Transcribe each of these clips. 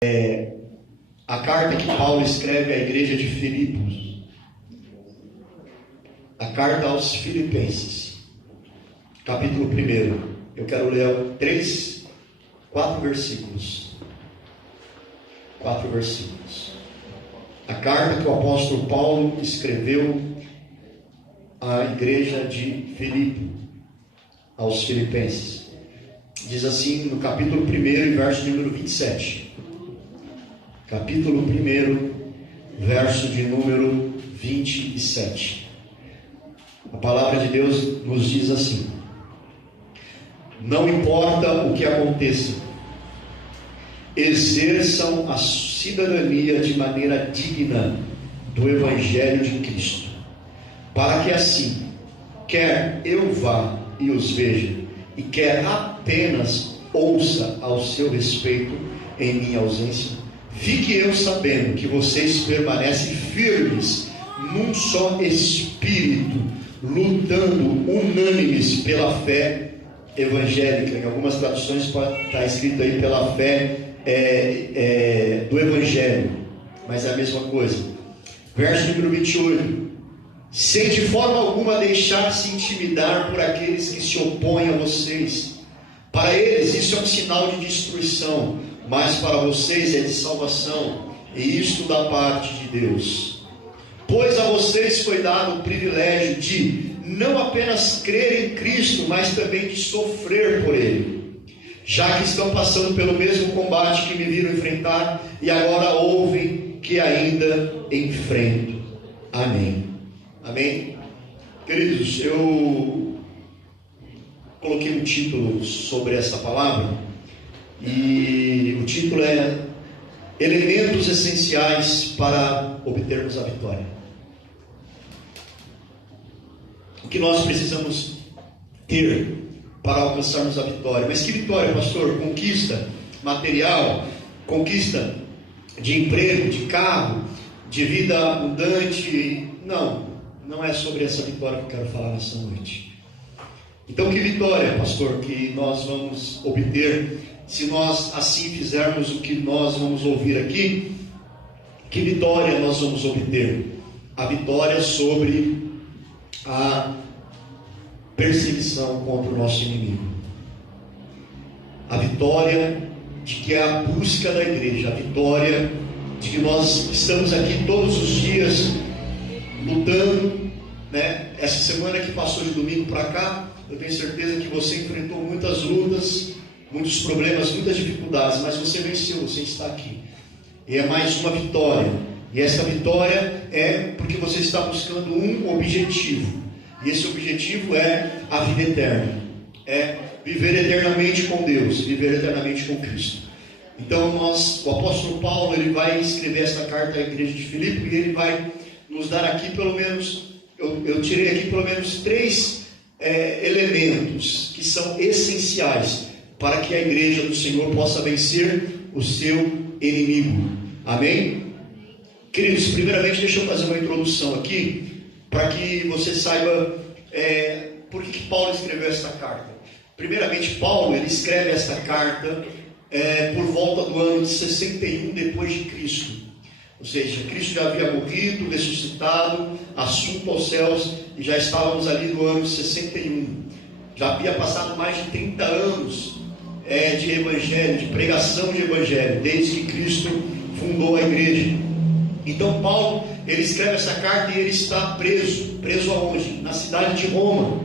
A carta que Paulo escreve à igreja de Filipos, a carta aos Filipenses, capítulo 1. Eu quero ler 4 versículos. 4 versículos. A carta que o apóstolo Paulo escreveu à igreja de Filipe, aos Filipenses. Diz assim no capítulo 1, verso de número 27. Capítulo 1, verso de número 27. A palavra de Deus nos diz assim: não importa o que aconteça, exerçam a cidadania de maneira digna do Evangelho de Cristo, para que assim, quer eu vá e os veja, e quer apenas ouça ao seu respeito em minha ausência, fique eu sabendo que vocês permanecem firmes num só espírito, lutando unânimes pela fé evangélica. Em algumas traduções está escrito aí pela fé do Evangelho, mas é a mesma coisa. Verso número 28. Sem de forma alguma deixar-se intimidar por aqueles que se opõem a vocês. Para eles isso é um sinal de destruição, mas para vocês é de salvação, e isto da parte de Deus. Pois a vocês foi dado o privilégio de não apenas crer em Cristo, mas também de sofrer por Ele, já que estão passando pelo mesmo combate que me viram enfrentar, e agora ouvem que ainda enfrento. Amém. Amém? Queridos, eu coloquei um título sobre essa palavra, e o título é Elementos Essenciais para obtermos a vitória. O que nós precisamos ter para alcançarmos a vitória? Mas que vitória, pastor? Conquista material, conquista de emprego, de carro, de vida abundante? Não é sobre essa vitória que eu quero falar nessa noite. Então, que vitória, pastor, que nós vamos obter se nós assim fizermos o que nós vamos ouvir aqui? Que vitória nós vamos obter? A vitória sobre a perseguição contra o nosso inimigo. A vitória de que é a busca da igreja. A vitória de que nós estamos aqui todos os dias lutando, né? Essa semana que passou de domingo para cá, eu tenho certeza que você enfrentou muitas lutas, muitos problemas, muitas dificuldades, mas você venceu, você está aqui. E é mais uma vitória. E essa vitória é porque você está buscando um objetivo. E esse objetivo é a vida eterna. É viver eternamente com Deus, viver eternamente com Cristo. Então o apóstolo Paulo, ele vai escrever essa carta à igreja de Filipe, e ele vai nos dar aqui pelo menos, eu tirei aqui pelo menos 3 elementos que são essenciais para que a igreja do Senhor possa vencer o seu inimigo. Amém? Queridos, primeiramente deixa eu fazer uma introdução aqui, para que você saiba por que Paulo escreveu essa carta. Primeiramente, Paulo, ele escreve essa carta por volta do ano de 61 depois de Cristo. Ou seja, Cristo já havia morrido, ressuscitado, assunto aos céus, e já estávamos ali no ano de 61. Já havia passado mais de 30 anos de evangelho, de pregação de evangelho, desde que Cristo fundou a igreja. Então Paulo, ele escreve essa carta e ele está preso aonde? Na cidade de Roma.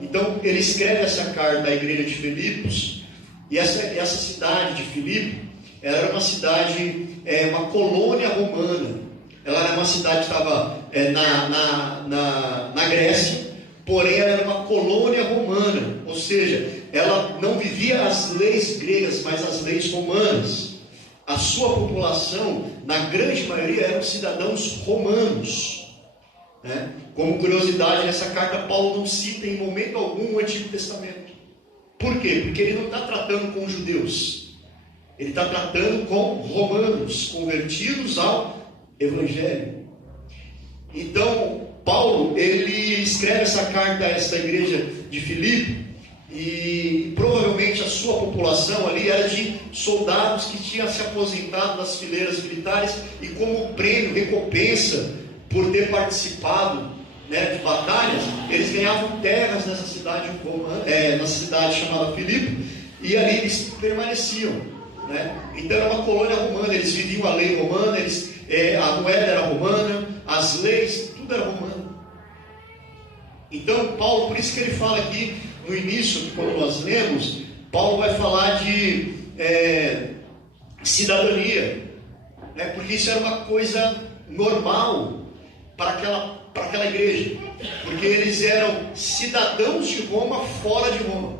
Então ele escreve essa carta à igreja de Filipos, e essa cidade de Filipe, ela era uma cidade, uma colônia romana. Ela era uma cidade que estava na Grécia, porém ela era uma colônia romana, ou seja, ela não vivia as leis gregas, mas as leis romanas. A sua população, na grande maioria, eram cidadãos romanos, né? Como curiosidade, nessa carta Paulo não cita em momento algum o Antigo Testamento. Por quê? Porque ele não está tratando com judeus, ele está tratando com romanos convertidos ao Evangelho. Então Paulo, ele escreve essa carta a essa igreja de Filipe, e provavelmente a sua população ali era de soldados que tinham se aposentado das fileiras militares, e como prêmio, recompensa por ter participado, né, de batalhas, eles ganhavam terras nessa cidade nessa cidade chamada Filipe, e ali eles permaneciam, né? Então era uma colônia romana, eles viviam a lei romana, a moeda era romana, as leis, tudo era romano. Então Paulo, por isso que ele fala aqui no início, quando nós lemos, Paulo vai falar de cidadania, né? Porque isso era uma coisa normal para aquela igreja, porque eles eram cidadãos de Roma fora de Roma.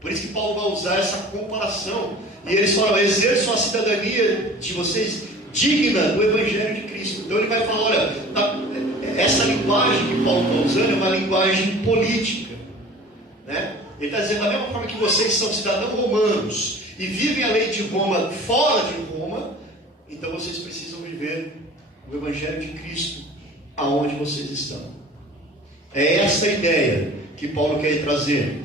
Por isso que Paulo vai usar essa comparação, e eles falam: exerçam a cidadania de vocês digna do Evangelho de Cristo. Então ele vai falar: olha, essa linguagem que Paulo está usando é uma linguagem política, né? Ele está dizendo: da mesma forma que vocês são cidadãos romanos e vivem a lei de Roma fora de Roma, então vocês precisam viver o Evangelho de Cristo aonde vocês estão. É essa a ideia que Paulo quer trazer.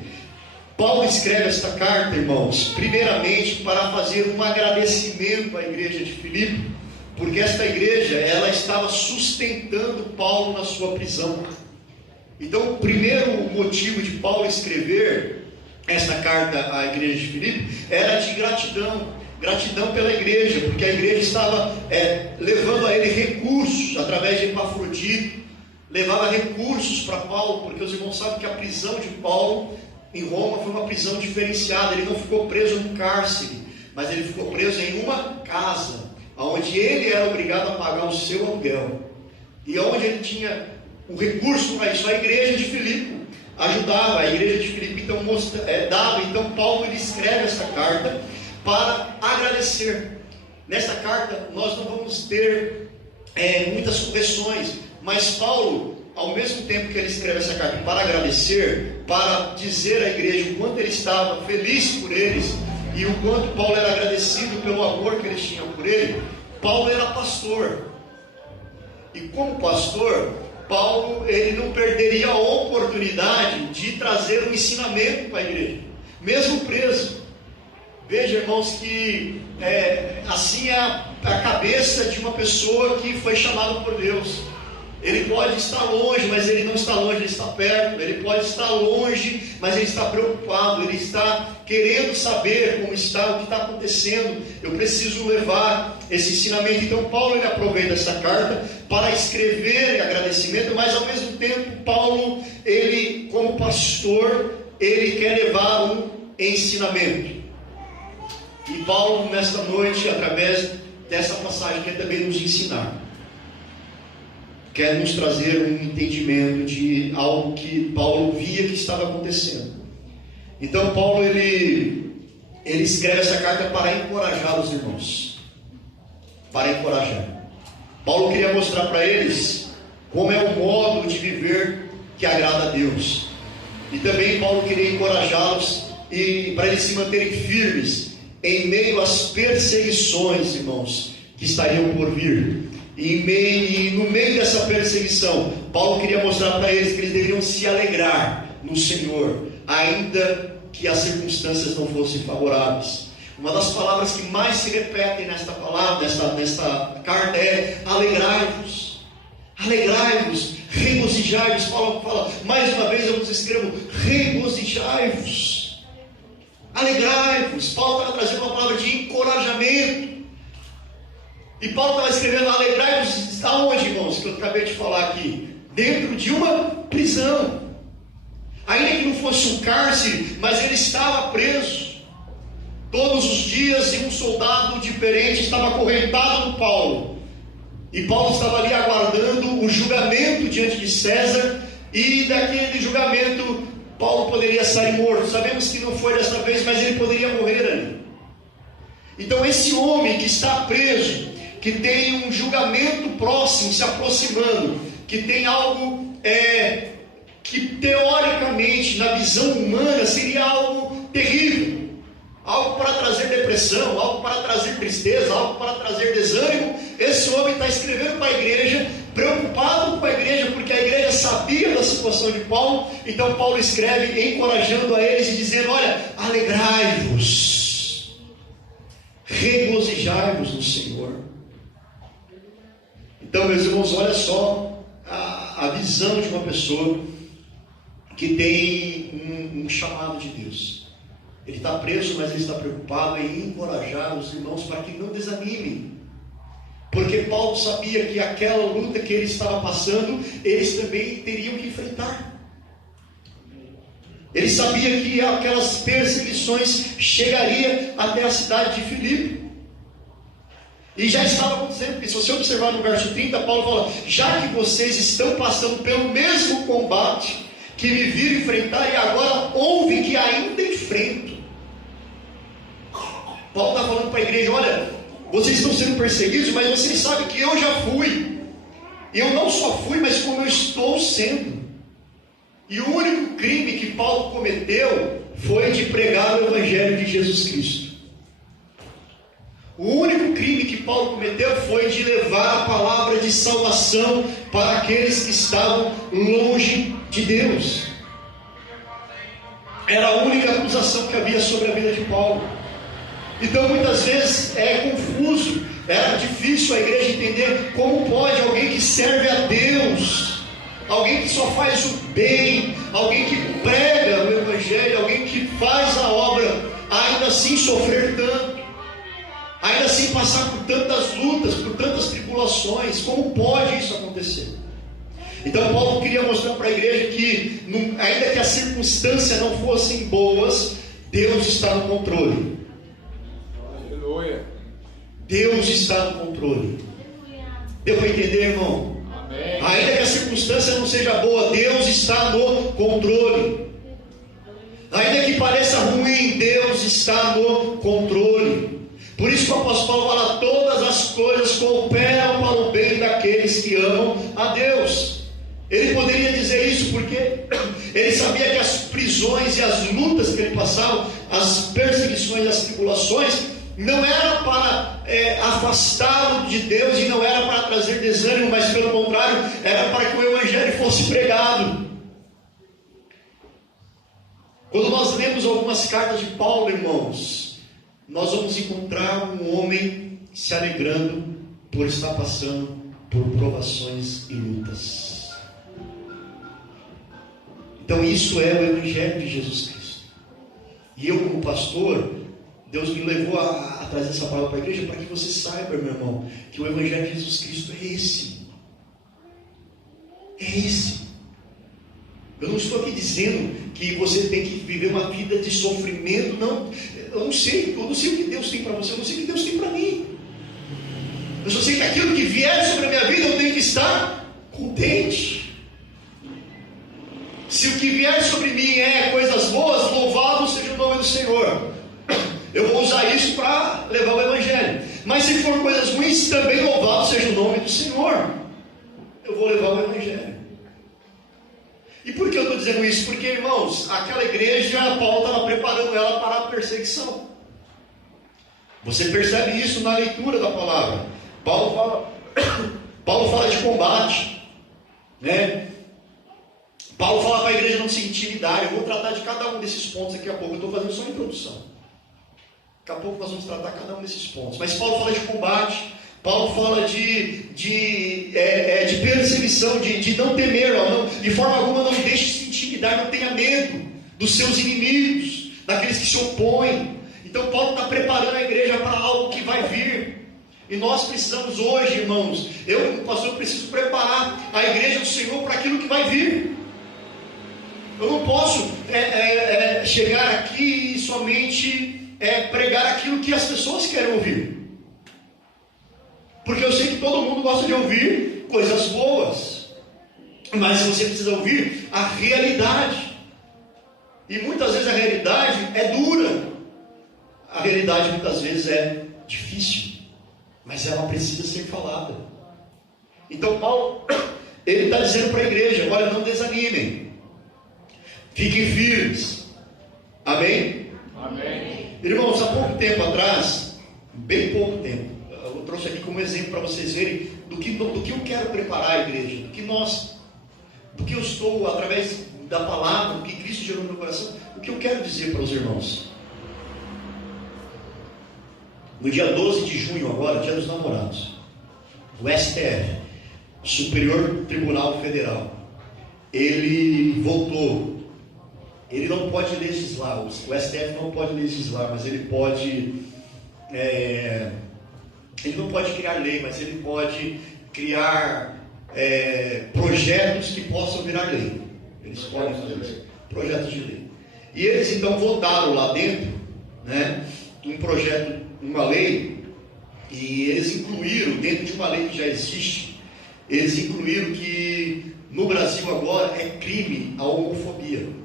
Paulo escreve esta carta, irmãos, primeiramente para fazer um agradecimento à igreja de Filipe, porque esta igreja, ela estava sustentando Paulo na sua prisão. Então, o primeiro motivo de Paulo escrever esta carta à igreja de Filipe era de gratidão pela igreja, porque a igreja estava levando a ele recursos, através de Epafrodito, levava recursos para Paulo, porque os irmãos sabem que a prisão de Paulo em Roma foi uma prisão diferenciada. Ele não ficou preso num cárcere, mas ele ficou preso em uma casa, onde ele era obrigado a pagar o seu aluguel, e onde ele tinha o recurso para isso. A igreja de Filipe ajudava, a igreja de Filipe então dava. Então Paulo ele escreve essa carta para agradecer. Nesta carta nós não vamos ter muitas correções, mas Paulo, ao mesmo tempo que ele escreve essa carta para agradecer, para dizer à igreja o quanto ele estava feliz por eles e o quanto Paulo era agradecido pelo amor que eles tinham por ele, Paulo era pastor. E como pastor, Paulo ele não perderia a oportunidade de trazer um ensinamento para a igreja, mesmo preso. Veja, irmãos, que assim é a cabeça de uma pessoa que foi chamada por Deus. Ele pode estar longe, mas ele não está longe, ele está perto. Ele pode estar longe, mas ele está preocupado. Ele está querendo saber como está, o que está acontecendo. Eu preciso levar esse ensinamento. Então Paulo ele aproveita essa carta para escrever agradecimento, mas ao mesmo tempo Paulo, ele como pastor, ele quer levar um ensinamento. E Paulo nesta noite, através dessa passagem, quer também nos ensinar. Quer nos trazer um entendimento de algo que Paulo via que estava acontecendo. Então Paulo ele escreve essa carta para encorajar os irmãos. Para encorajar. Paulo queria mostrar para eles como é o modo de viver que agrada a Deus. E também Paulo queria encorajá-los e para eles se manterem firmes em meio às perseguições, irmãos, que estariam por vir. E no meio dessa perseguição, Paulo queria mostrar para eles que eles deveriam se alegrar no Senhor, ainda que as circunstâncias não fossem favoráveis. Uma das palavras que mais se repetem nesta palavra, nesta carta, é alegrai-vos. Alegrai-vos, regozijai-vos. Paulo fala, mais uma vez eu vos escrevo, regozijai-vos, alegrai-vos. Paulo estava trazendo uma palavra de encorajamento. E Paulo estava escrevendo, alegrai-vos, está onde, irmãos, que eu acabei de falar aqui? Dentro de uma prisão. Ainda que não fosse um cárcere, mas ele estava preso. Todos os dias um soldado diferente estava acorrentado no Paulo. E Paulo estava ali aguardando o julgamento diante de César. E daquele julgamento, Paulo poderia sair morto. Sabemos que não foi desta vez, mas ele poderia morrer ali. Então esse homem que está preso, que tem um julgamento próximo, se aproximando, que tem algo que teoricamente, na visão humana, seria algo terrível, algo para trazer depressão, algo para trazer tristeza, algo para trazer desânimo. Esse homem está escrevendo para a igreja, preocupado com a igreja, porque a igreja sabia da situação situação de Paulo. Então Paulo escreve encorajando a eles e dizendo: olha, alegrai-vos, regozijai-vos no Senhor. Então, meus irmãos, olha só a visão de uma pessoa que tem um chamado de Deus. Ele está preso, mas ele está preocupado em encorajar os irmãos para que não desanimem. Porque Paulo sabia que aquela luta que ele estava passando, eles também teriam que enfrentar. Ele sabia que aquelas perseguições chegariam até a cidade de Filipe. E já estava acontecendo, porque se você observar no verso 30, Paulo fala: já que vocês estão passando pelo mesmo combate que me viram enfrentar, e agora ouvem que ainda enfrento. Paulo está falando para a igreja: olha, vocês estão sendo perseguidos, mas vocês sabem que eu já fui. Eu não só fui, mas como eu estou sendo. E o único crime que Paulo cometeu foi de pregar o Evangelho de Jesus Cristo. O único crime que Paulo cometeu foi de levar a palavra de salvação para aqueles que estavam longe de Deus. Era a única acusação que havia sobre a vida de Paulo. Então muitas vezes é confuso, era difícil a igreja entender como pode alguém que serve a Deus, alguém que só faz o bem, alguém que prega o Evangelho, alguém que faz a obra, ainda assim sofrer tanto, ainda assim passar por tantas lutas, por tantas tribulações. Como pode isso acontecer? Então Paulo queria mostrar para a igreja que, ainda que as circunstâncias não fossem boas, Deus está no controle. Aleluia. Deus está no controle. Deu para entender, irmão? Amém. Ainda que a circunstância não seja boa, Deus está no controle. Ainda que pareça ruim, Deus está no controle. Por isso que o apóstolo Paulo fala: todas as coisas cooperam para o bem daqueles que amam a Deus. Ele poderia dizer isso porque ele sabia que as prisões e as lutas que ele passava, as perseguições e as tribulações, não era para afastá-lo de Deus, e não era para trazer desânimo, mas pelo contrário, era para que o Evangelho fosse pregado. Quando nós lemos algumas cartas de Paulo, irmãos, nós vamos encontrar um homem se alegrando por estar passando por provações e lutas. Então isso é o Evangelho de Jesus Cristo. E eu, como pastor, Deus me levou a trazer essa palavra para a igreja para que você saiba, meu irmão, que o Evangelho de Jesus Cristo é esse. É esse. Eu não estou aqui dizendo que você tem que viver uma vida de sofrimento, não. Eu não sei o que Deus tem para você, eu não sei o que Deus tem para mim. Eu só sei que aquilo que vier sobre a minha vida, eu tenho que estar contente. Se o que vier sobre mim é coisas boas, louvado seja o nome do Senhor. Eu vou usar isso para levar o Evangelho. Mas se for coisas ruins, também louvado seja o nome do Senhor. Eu vou levar o Evangelho. E por que eu estou dizendo isso? Porque, irmãos, aquela igreja, Paulo estava preparando ela para a perseguição. Você percebe isso na leitura da palavra. Paulo fala de combate, né? Paulo fala para a igreja não se intimidar. Eu vou tratar de cada um desses pontos daqui a pouco. Eu estou fazendo só a introdução. Daqui a pouco nós vamos tratar cada um desses pontos. Mas Paulo fala de combate. Paulo fala de perseguição, de não temer, de forma alguma não deixe se intimidar, não tenha medo dos seus inimigos, daqueles que se opõem. Então Paulo está preparando a igreja para algo que vai vir. E nós precisamos hoje, irmãos, eu como pastor preciso preparar a igreja do Senhor para aquilo que vai vir. Eu não posso chegar aqui e somente pregar aquilo que as pessoas querem ouvir. Porque eu sei que todo mundo gosta de ouvir coisas boas, mas você precisa ouvir a realidade. E muitas vezes a realidade é dura. A realidade muitas vezes é difícil, mas ela precisa ser falada. Então Paulo, ele está dizendo para a igreja: olha, não desanimem, fiquem firmes. Amém? Amém. Irmãos, há pouco tempo atrás, bem pouco tempo, eu trouxe aqui como exemplo para vocês verem do que eu quero preparar a igreja, do que nós porque eu estou, através da palavra, que Cristo gerou no meu coração, o que eu quero dizer para os irmãos. No dia 12 de junho agora, dia dos namorados, o STF, Superior Tribunal Federal, ele votou. Ele não pode legislar, o STF não pode legislar, mas ele pode, ele não pode criar lei, mas ele pode criar projetos que possam virar lei. Eles podem fazer isso, projetos de lei. E eles então votaram lá dentro, né, um projeto, uma lei, e eles incluíram, dentro de uma lei que já existe, eles incluíram que no Brasil agora é crime a homofobia.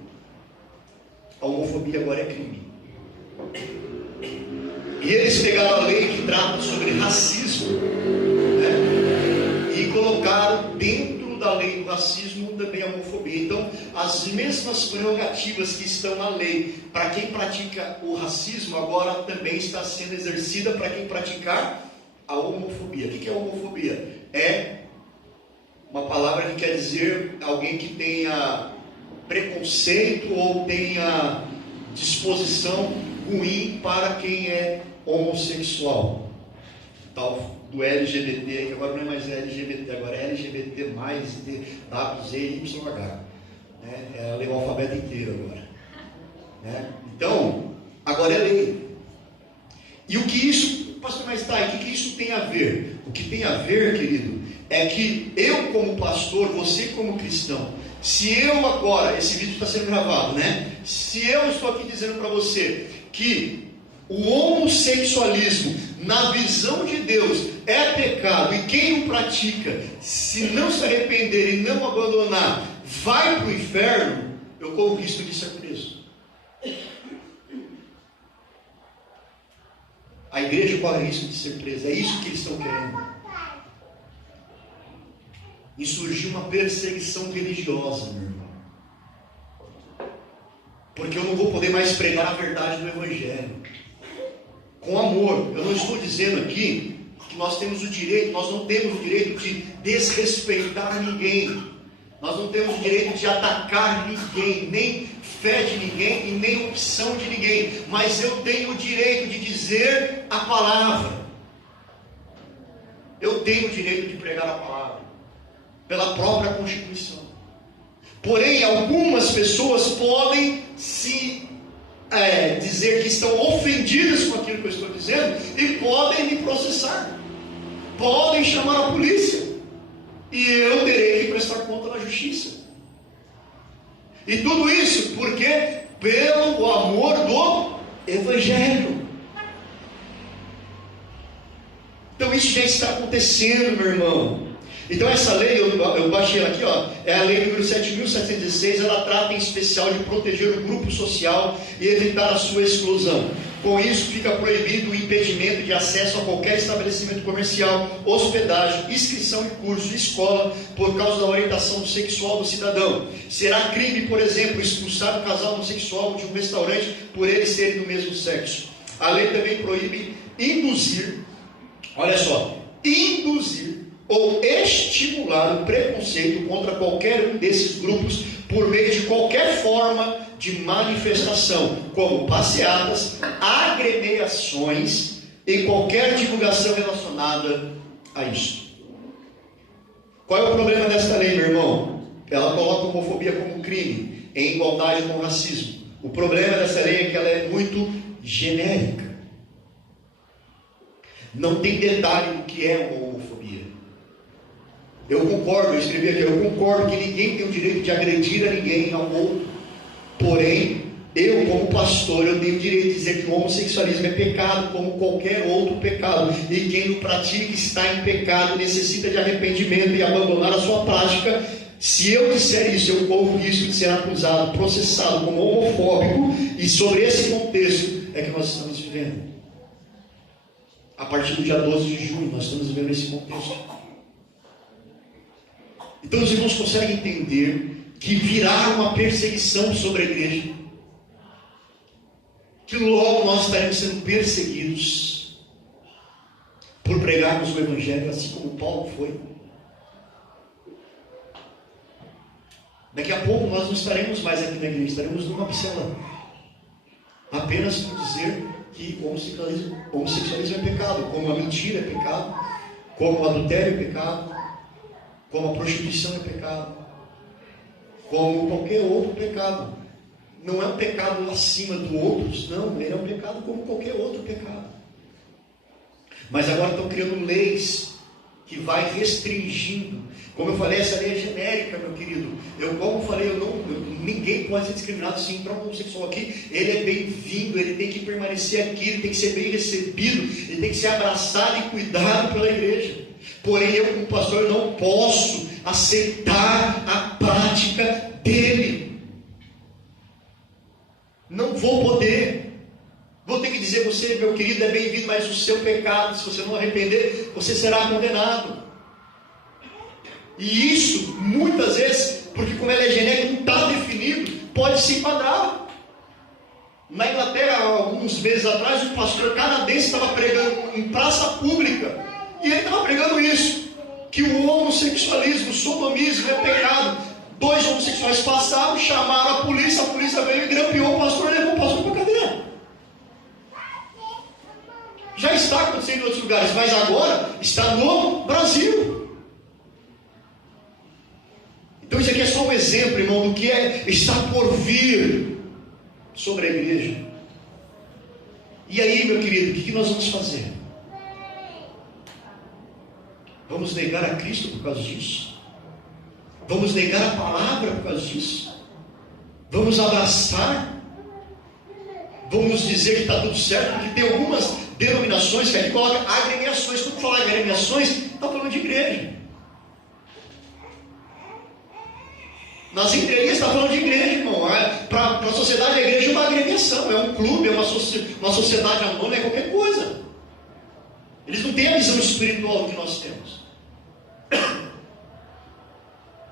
A homofobia agora é crime. E eles pegaram a lei que trata sobre racismo, né, e colocaram dentro da lei do racismo também a homofobia. Então, as mesmas prerrogativas que estão na lei para quem pratica o racismo, agora também está sendo exercida para quem praticar a homofobia. O que é homofobia? É uma palavra que quer dizer alguém que tenha preconceito ou tenha disposição ruim para quem é homossexual. Tal do LGBT, que agora não é mais LGBT, agora é LGBT+, W, Z, Y, H. É a lei do alfabeto inteiro agora. Né? Então, agora é lei. E o que isso, pastor, mas tá, o que isso tem a ver? O que tem a ver, querido, é que eu como pastor, você como cristão, se eu agora, esse vídeo está sendo gravado, né? Se eu estou aqui dizendo para você que o homossexualismo, na visão de Deus, é pecado, e quem o pratica, se não se arrepender e não abandonar, vai para o inferno, eu corro o risco de ser preso. A igreja corre o risco de ser presa. É isso que eles estão querendo. E surgiu uma perseguição religiosa, meu irmão. Porque eu não vou poder mais pregar a verdade do Evangelho. Com amor. Eu não estou dizendo aqui que nós temos o direito, nós não temos o direito de desrespeitar ninguém. Nós não temos o direito de atacar ninguém, nem fé de ninguém e nem opção de ninguém. Mas eu tenho o direito de dizer a palavra. Eu tenho o direito de pregar a palavra. Pela própria Constituição. Porém, algumas pessoas podem se dizer que estão ofendidas com aquilo que eu estou dizendo e podem me processar. Podem chamar a polícia. E eu terei que prestar conta na justiça. E tudo isso porque pelo amor do Evangelho. Então isso já está acontecendo, meu irmão. Então essa lei, eu baixei ela aqui, ó, é a lei número 7.716, ela trata em especial de proteger o grupo social e evitar a sua exclusão. Com isso fica proibido o impedimento de acesso a qualquer estabelecimento comercial, hospedagem, inscrição em curso, escola, por causa da orientação sexual do cidadão. Será crime, por exemplo, expulsar um casal homossexual de um restaurante por eles serem do mesmo sexo. A lei também proíbe induzir, olha só, induzir ou estimular o preconceito contra qualquer um desses grupos por meio de qualquer forma de manifestação, como passeatas, agremiações e qualquer divulgação relacionada a isso. Qual é o problema desta lei, meu irmão? Ela coloca a homofobia como crime, em igualdade com o racismo. O problema dessa lei é que ela é muito genérica. Não tem detalhe do que é uma homofobia. Eu concordo, eu escrevi aqui, eu concordo que ninguém tem o direito de agredir a ninguém, ao outro. Porém, eu como pastor, eu tenho o direito de dizer que o homossexualismo é pecado como qualquer outro pecado. E quem o pratica está em pecado, necessita de arrependimento e abandonar a sua prática. Se eu disser isso, eu corro o risco de ser acusado, processado como homofóbico. E sobre esse contexto é que nós estamos vivendo. A partir do dia 12 de junho, nós estamos vivendo esse contexto. Então os irmãos conseguem entender que virá uma perseguição sobre a igreja, que logo nós estaremos sendo perseguidos por pregarmos o Evangelho, assim como Paulo foi. Daqui a pouco nós não estaremos mais aqui na igreja, estaremos numa cela. Apenas por dizer que homossexualismo é pecado, como a mentira é pecado, como o adultério é pecado, como a prostituição é pecado, como qualquer outro pecado. Não é um pecado acima dos outros, não, ele é um pecado como qualquer outro pecado. Mas agora estão criando leis que vai restringindo. Como eu falei, essa lei é genérica, meu querido. Como eu falei, ninguém pode ser discriminado. Se entrar um homossexual aqui, ele é bem-vindo, ele tem que permanecer aqui, ele tem que ser bem recebido, ele tem que ser abraçado e cuidado pela igreja. Porém, eu como pastor não posso aceitar a prática dele. Não vou poder. Vou ter que dizer: você, meu querido, é bem-vindo, mas o seu pecado, se você não arrepender, você será condenado. E isso, muitas vezes, porque como ela é genérica, não está definido, pode se enquadrar. Na Inglaterra, alguns meses atrás, um pastor canadense estava pregando em praça pública, e ele estava pregando isso, que o homossexualismo, o sodomismo é pecado. 2 homossexuais passaram, chamaram a polícia veio e grampeou o pastor, levou o pastor para a cadeia. Já está acontecendo em outros lugares, mas agora está no Brasil. Então isso aqui é só um exemplo, irmão, do que está por vir sobre a igreja. E aí, meu querido, o que nós vamos fazer? Vamos negar a Cristo por causa disso? Vamos negar a palavra por causa disso? Vamos abraçar? Vamos dizer que está tudo certo? Porque tem algumas denominações que aqui colocam agremiações. Quando falar agremiações, está falando de igreja. Nas entrelinhas está falando de igreja, irmão. Para a sociedade, a igreja é uma agremiação, é um clube, é uma sociedade anônima, é qualquer coisa. Eles não têm a visão espiritual que nós temos.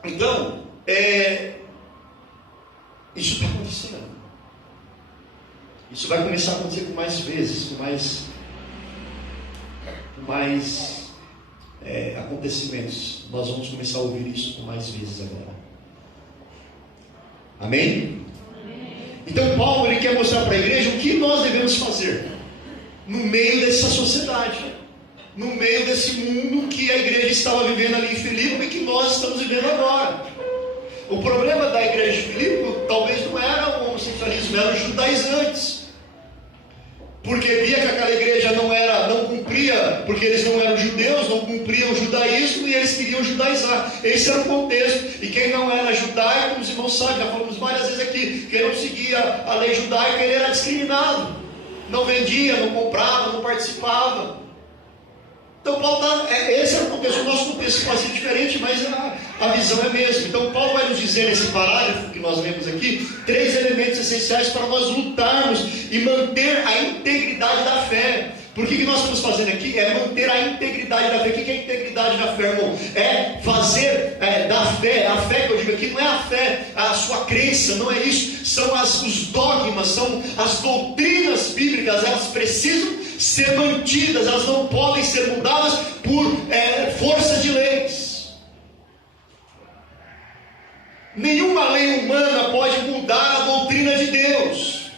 Então, isso está acontecendo. Isso vai começar a acontecer com mais vezes, com mais acontecimentos. Nós vamos começar a ouvir isso com mais vezes agora. Amém? Então Paulo ele quer mostrar para a igreja o que nós devemos fazer no meio dessa sociedade, no meio desse mundo que a igreja estava vivendo ali em Filipe e que nós estamos vivendo agora. O problema da igreja de Filipe talvez não era o homossexualismo, eram os judaizantes, porque via que aquela igreja não cumpria, porque eles não eram judeus, não cumpriam o judaísmo e eles queriam judaizar. Esse era o contexto. E quem não era judaico, como os irmãos sabem, já falamos várias vezes aqui, quem não seguia a lei judaica, ele era discriminado. Não vendia, não comprava, não participava. Então Paulo esse era o contexto. O nosso contexto pode ser diferente, mas a visão é a mesma. Então Paulo vai nos dizer nesse parágrafo que nós lemos aqui 3 elementos essenciais para nós lutarmos e manter a integridade da fé. Por que nós estamos fazendo aqui? É manter a integridade da fé. O que é a integridade da fé, irmão? É fazer da fé, a fé que eu digo aqui não é a fé, a sua crença, não é isso. São os dogmas, são as doutrinas bíblicas, elas precisam ser mantidas, elas não podem ser mudadas por força de leis. Nenhuma lei humana pode mudar a doutrina de Deus.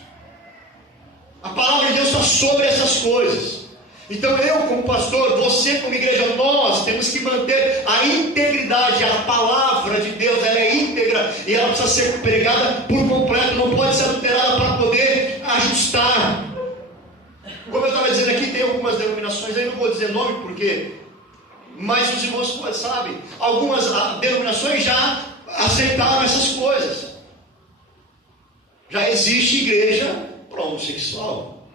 A palavra de Deus está sobre essas coisas. Então eu como pastor, você como igreja, nós temos que manter a integridade. A palavra de Deus, ela é íntegra e ela precisa ser pregada por completo, não pode ser alterada para poder ajustar. Como eu estava dizendo aqui, tem algumas denominações, aí não vou dizer nome porque, mas os irmãos sabem, algumas denominações já aceitaram essas coisas. Já existe igreja para homossexual.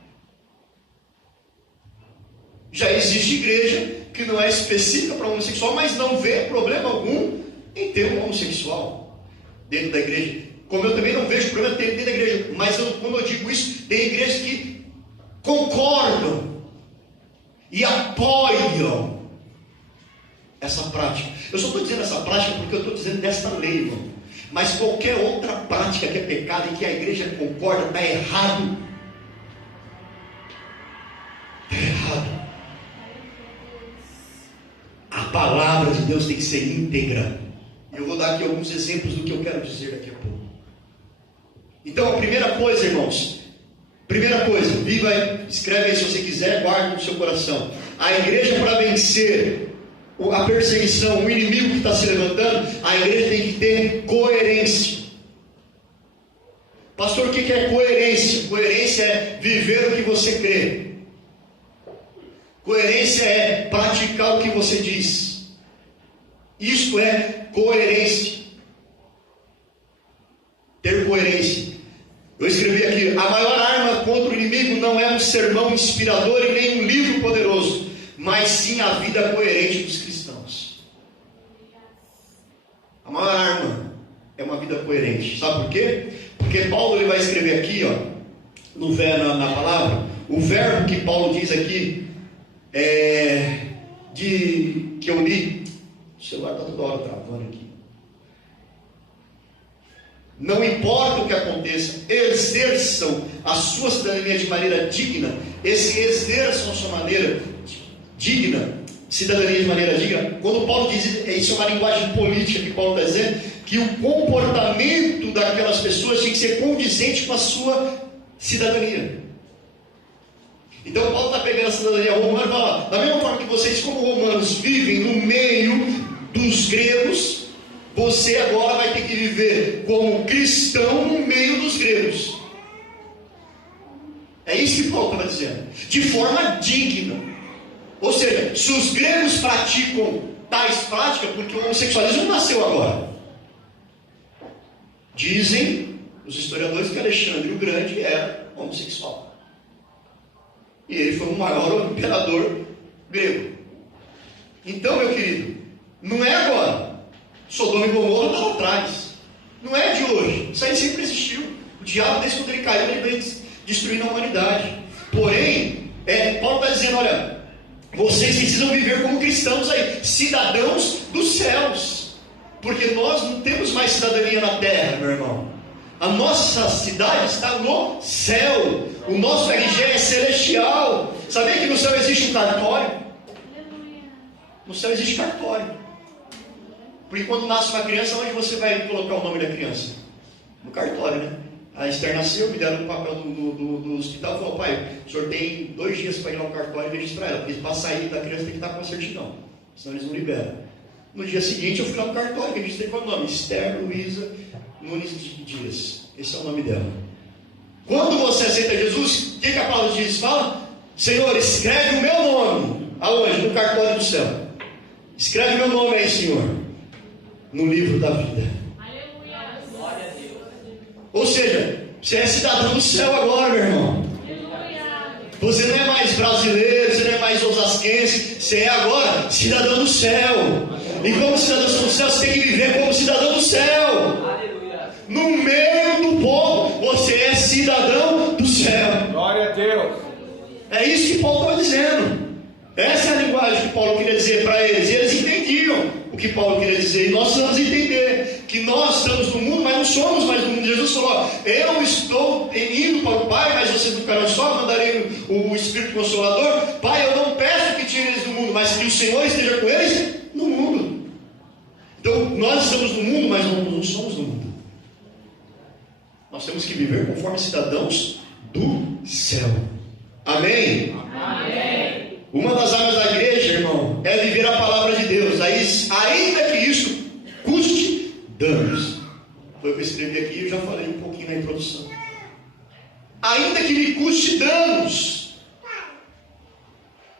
Já existe igreja que não é específica para homossexual, mas não vê problema algum em ter um homossexual dentro da igreja. Como eu também não vejo problema ter dentro da igreja, mas quando eu digo isso, tem igrejas que concordam e apoiam essa prática. Eu só estou dizendo essa prática porque eu estou dizendo desta lei, irmão. Mas qualquer outra prática que é pecado e que a igreja concorda, está errado. Está errado. A palavra de Deus tem que ser íntegra. Eu vou dar dar aqui alguns exemplos do que eu quero dizer daqui a pouco. Então, a primeira coisa, irmãos, escreve aí se você quiser, guarde no seu coração. A igreja, para vencer a perseguição, o inimigo que está se levantando, a igreja tem que ter coerência. Pastor, o que é coerência? Coerência é viver o que você crê. Coerência é praticar o que você diz. Isto é coerência. Ter coerência. Eu escrevi aqui: a maior arma contra o inimigo não é um sermão inspirador e nem um livro poderoso, mas sim a vida coerente dos cristãos. A maior arma é uma vida coerente. Sabe por quê? Porque Paulo ele vai escrever aqui, na palavra, o verbo que Paulo diz aqui, que eu li. O celular está toda hora travando aqui. Não importa o que aconteça, exerçam a sua cidadania de maneira digna. Esse exerçam a sua maneira digna, cidadania de maneira digna. Quando Paulo diz isso, é uma linguagem política que Paulo está dizendo, que o comportamento daquelas pessoas tinha que ser condizente com a sua cidadania. Então Paulo está pegando a cidadania romana e fala: da mesma forma que vocês, como romanos, vivem no meio dos gregos, você agora vai ter que viver como cristão no meio dos gregos. É isso que Paulo estava dizendo. De forma digna. Ou seja, se os gregos praticam tais práticas, porque o homossexualismo não nasceu agora. Dizem os historiadores que Alexandre o Grande era homossexual. E ele foi o maior imperador grego. Então, meu querido, não é agora. Sodoma e Gomorra está lá atrás. Não é de hoje. Isso aí sempre existiu. O diabo, desde quando ele caiu, ele veio destruindo a humanidade. Porém, Paulo está dizendo: olha, vocês precisam viver como cristãos aí, cidadãos dos céus. Porque nós não temos mais cidadania na terra, meu irmão. A nossa cidade está no céu. O nosso RG é celestial. Sabia que no céu existe um cartório? No céu existe cartório. Porque quando nasce uma criança, onde você vai colocar o nome da criança? No cartório, né? A Esther nasceu, me deram o papel do hospital e falou: pai, o senhor tem 2 dias para ir lá no cartório e registrar ela. Porque para sair da criança tem que estar com a certidão, senão eles não liberam. No dia seguinte eu fui lá no cartório, registrei com o nome: Esther Luísa Nunes Dias. Esse é o nome dela. Quando você aceita Jesus, o que a palavra de Jesus fala? Senhor, escreve o meu nome. Aonde? No cartório do céu. Escreve meu nome aí, Senhor, no livro da vida. Aleluia. Glória a Deus. Ou seja, você é cidadão do céu agora, meu irmão. Aleluia. Você não é mais brasileiro, você não é mais osasquense, você é agora cidadão do céu. E como cidadão do céu, você tem que viver como cidadão do céu. Aleluia. No meio do povo, você é cidadão do céu. Glória a Deus. É isso que Paulo estava dizendo. Essa é a linguagem que Paulo queria dizer para eles. E eles entendiam o que Paulo queria dizer. E nós precisamos entender que nós estamos no mundo, mas não somos mais do mundo. Jesus falou: eu estou indo para o Pai, mas vocês não ficarão só, mandarei o Espírito Consolador. Pai, eu não peço que tire eles do mundo, mas que o Senhor esteja com eles no mundo. Então, nós estamos no mundo, mas não somos do mundo. Nós temos que viver conforme cidadãos do céu. Amém? Amém. Uma das armas da igreja, irmão, é viver a palavra de Deus. Ainda que isso custe danos. Foi o que eu escrevi aqui e eu já falei um pouquinho na introdução. Ainda que me custe danos.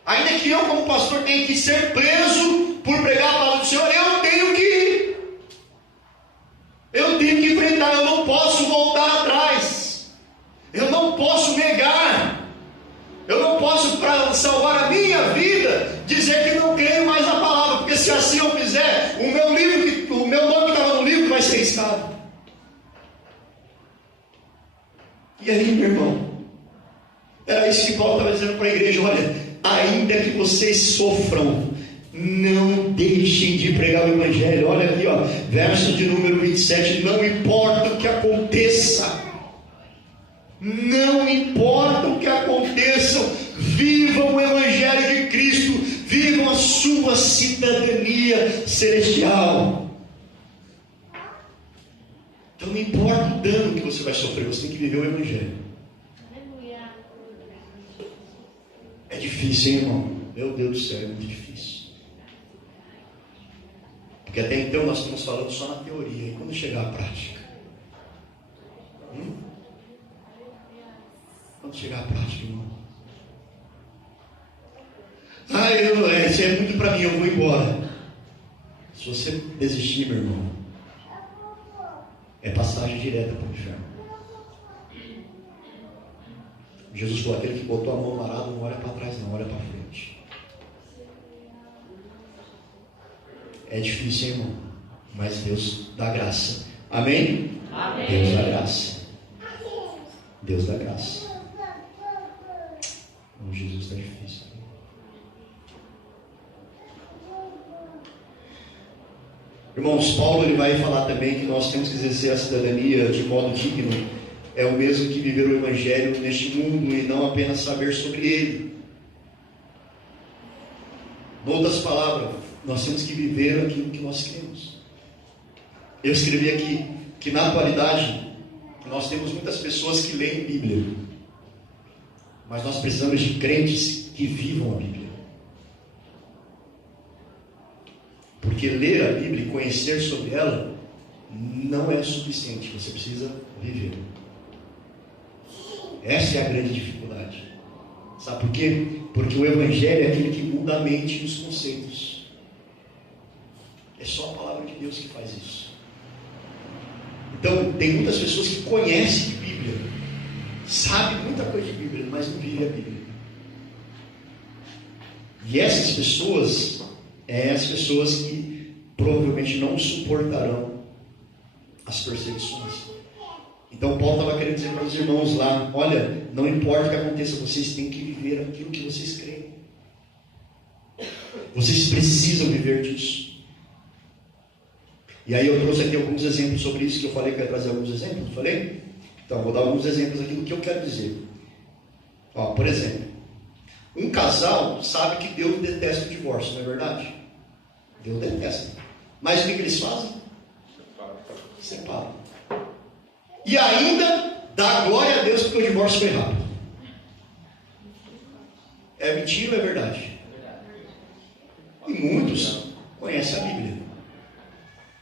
Ainda que eu, como pastor, tenha que ser preso por pregar a palavra do Senhor, eu tenho que ir. Eu tenho que enfrentar, eu não posso voltar atrás. Eu não posso negar. Eu não posso, para salvar a minha vida, dizer que não creio mais na palavra, porque se assim eu fizer, o meu nome que estava no livro vai ser riscado. E aí, meu irmão, era isso que Paulo estava dizendo para a igreja: olha, ainda que vocês sofram, não deixem de pregar o Evangelho. Olha aqui, verso de número 27, não importa o que aconteça. Não importa o que aconteça, vivam o Evangelho de Cristo, vivam a sua cidadania celestial. dano que você vai sofrer, você tem que viver o Evangelho. Aleluia. É difícil, hein, irmão? Meu Deus do céu, é muito difícil. Porque até então nós estamos falando só na teoria, e quando chegar à prática? Quando chegar à prática, irmão? Isso é muito para mim, eu vou embora. Se você desistir, meu irmão, é passagem direta para o inferno. Jesus falou: aquele que botou a mão no arado não olha para trás, não olha para frente. É difícil, hein, irmão? Mas Deus dá graça. Amém? Amém. Deus dá graça. Deus dá graça. Jesus está difícil. Irmãos, Paulo ele vai falar também que nós temos que exercer a cidadania de modo digno. É o mesmo que viver o Evangelho neste mundo e não apenas saber sobre ele. Em outras palavras, nós temos que viver aquilo que nós cremos. Eu escrevi aqui que na atualidade nós temos muitas pessoas que leem Bíblia, mas nós precisamos de crentes que vivam a Bíblia. Porque ler a Bíblia e conhecer sobre ela não é suficiente, você precisa viver. Essa é a grande dificuldade. Sabe por quê? Porque o Evangelho é aquele que muda a mente e os conceitos. É só a palavra de Deus que faz isso. Então, tem muitas pessoas que conhecem de Bíblia, sabem muita coisa de Bíblia, mas não vivem a Bíblia. E essas pessoas as pessoas que provavelmente não suportarão as perseguições. Então Paulo estava querendo dizer para os irmãos lá: olha, não importa o que aconteça, vocês têm que viver aquilo que vocês creem. Vocês precisam viver disso. E aí eu trouxe aqui alguns exemplos sobre isso, que eu falei que eu ia trazer alguns exemplos, não falei? Então vou dar alguns exemplos aqui do que eu quero dizer. Por exemplo, um casal sabe que Deus detesta o divórcio, não é verdade? Deus detesta. Mas o que eles fazem? Separam. E ainda dá glória a Deus porque o divórcio foi rápido. É mentira ou é verdade? E muitos conhecem a Bíblia.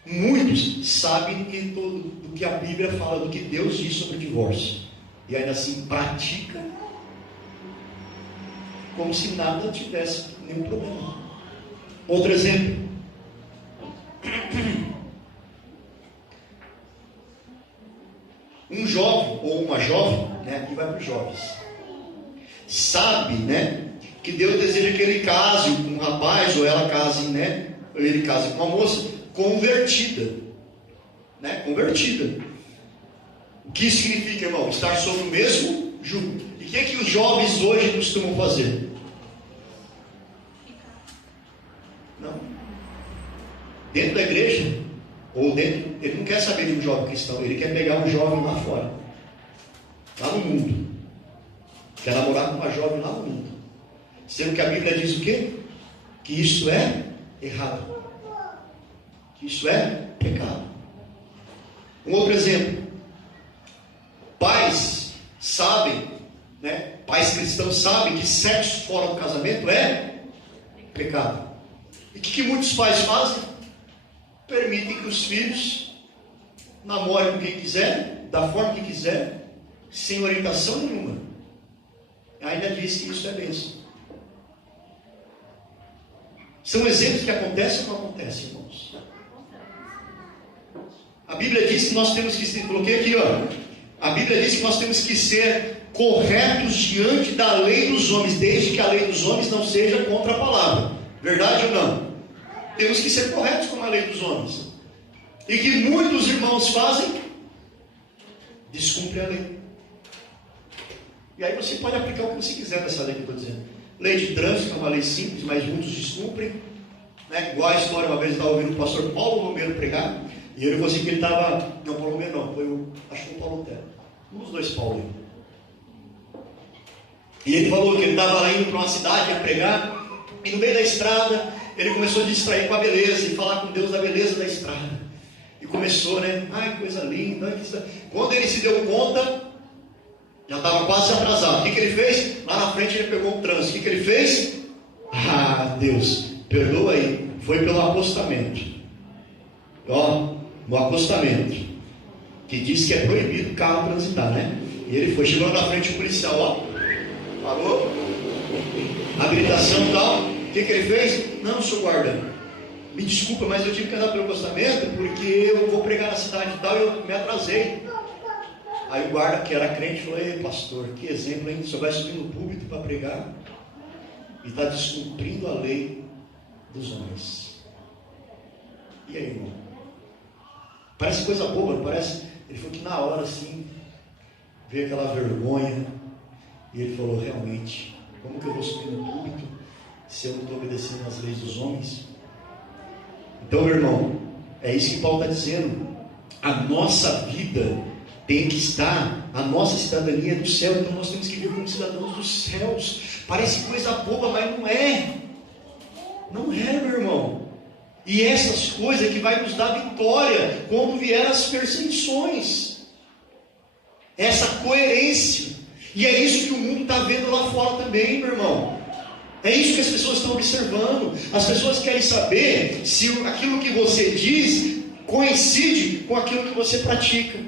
Muitos sabem do que a Bíblia fala, do que Deus diz sobre o divórcio. E ainda assim pratica como se nada tivesse nenhum problema. Outro exemplo. Um jovem ou uma jovem, aqui vai para os jovens, sabe, que Deus deseja que ele case com um rapaz, ou ela case, ou ele case com uma moça convertida, convertida. O que significa, irmão? Estar sob o mesmo jugo. E o que os jovens hoje costumam fazer? Não. Dentro da igreja, ou dentro, ele não quer saber de um jovem cristão, ele quer pegar um jovem lá fora, lá no mundo. Quer namorar com uma jovem lá no mundo. Sendo que a Bíblia diz o quê? Que isso é errado. Que isso é pecado. Um outro exemplo. Pais sabem, pais cristãos sabem que sexo fora do casamento é pecado. E o que muitos pais fazem? Permitem que os filhos namorem com quem quiser, da forma que quiser, sem orientação nenhuma. Ainda diz que isso é bênção. São exemplos que acontecem ou não acontecem, irmãos? A Bíblia diz que nós temos que, coloquei aqui, a Bíblia diz que nós temos que ser corretos diante da lei dos homens, desde que a lei dos homens não seja contra a palavra. Verdade ou não? Temos que ser corretos com a lei dos homens. E que muitos irmãos fazem, descumprem a lei. E aí você pode aplicar o que você quiser nessa lei que eu estou dizendo. Lei de trânsito é uma lei simples, mas muitos descumprem. Igual a história, uma vez eu estava ouvindo o pastor Paulo Romero pregar, e ele falou assim que ele estava, não, Paulo Romero não, acho que foi o Paulo Lutero, um dos dois Paulo. E ele falou que ele estava lá indo para uma cidade a pregar, e no meio da estrada, ele começou a distrair com a beleza, e falar com Deus da beleza da estrada. E começou, né? Ai, coisa linda. Quando ele se deu conta, já estava quase atrasado. O que ele fez? Lá na frente ele pegou um trânsito. O que ele fez? Ah, Deus, perdoa aí. Foi pelo acostamento. Ó, no acostamento. Que diz que é proibido o carro transitar, né? E ele foi, chegou na frente do policial, ó. Falou? A gritação e tal. O que ele fez? Não, senhor guarda, me desculpa, mas eu tive que andar pelo acostamento porque eu vou pregar na cidade e tal e eu me atrasei. Aí o guarda, que era crente, falou: ei, pastor, que exemplo, hein? O senhor vai subir no púlpito para pregar e está descumprindo a lei dos homens. E aí, irmão? Parece coisa boba, não parece? Ele falou que na hora assim veio aquela vergonha e ele falou: realmente, como que eu vou subir no púlpito se eu não estou obedecendo às leis dos homens? Então, meu irmão, é isso que Paulo está dizendo. A nossa vida tem que estar, a nossa cidadania é do céu. Então nós temos que viver como cidadãos dos céus. Parece coisa boba, mas não é. Não é, meu irmão. E essas coisas que vai nos dar vitória quando vier as perseguições. Essa coerência. E é isso que o mundo está vendo lá fora também, meu irmão. É isso que as pessoas estão observando. As pessoas querem saber se aquilo que você diz coincide com aquilo que você pratica.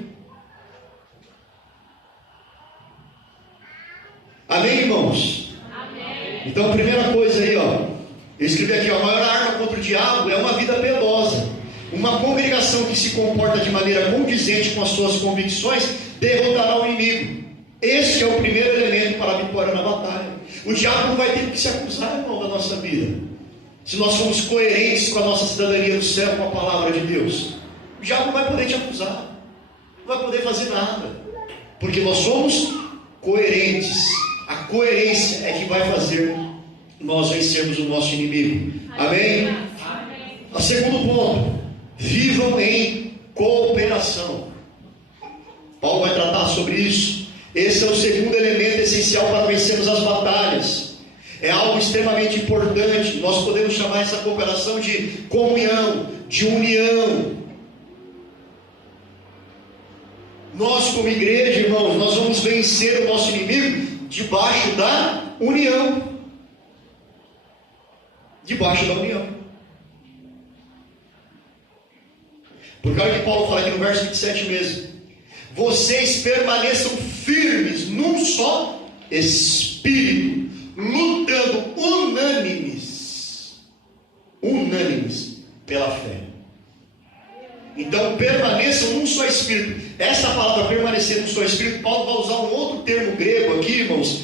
Amém, irmãos? Amém. Então, primeira coisa aí, ó. Eu escrevi aqui, ó, a maior arma contra o diabo é uma vida piedosa. Uma congregação que se comporta de maneira condizente com as suas convicções derrotará o inimigo. Esse é o primeiro elemento para a vitória na batalha. O diabo não vai ter que se acusar, irmão, da nossa vida. Se nós formos coerentes com a nossa cidadania do céu, com a palavra de Deus, o diabo não vai poder te acusar. Não vai poder fazer nada. Porque nós somos coerentes. A coerência é que vai fazer nós vencermos o nosso inimigo. Amém? Amém. O segundo ponto: vivam em cooperação. Paulo vai tratar sobre isso. Esse é o segundo elemento essencial para vencermos as batalhas. É algo extremamente importante. Nós podemos chamar essa cooperação de comunhão, de união. Nós, como igreja, irmãos, nós vamos vencer o nosso inimigo debaixo da união. Debaixo da união. Porque olha o que Paulo fala aqui no verso 27 mesmo: vocês permaneçam firmes num só espírito, lutando unânimes pela fé. Então permaneçam num só espírito. Essa palavra permanecer num só espírito, Paulo vai usar um outro termo grego aqui, irmãos,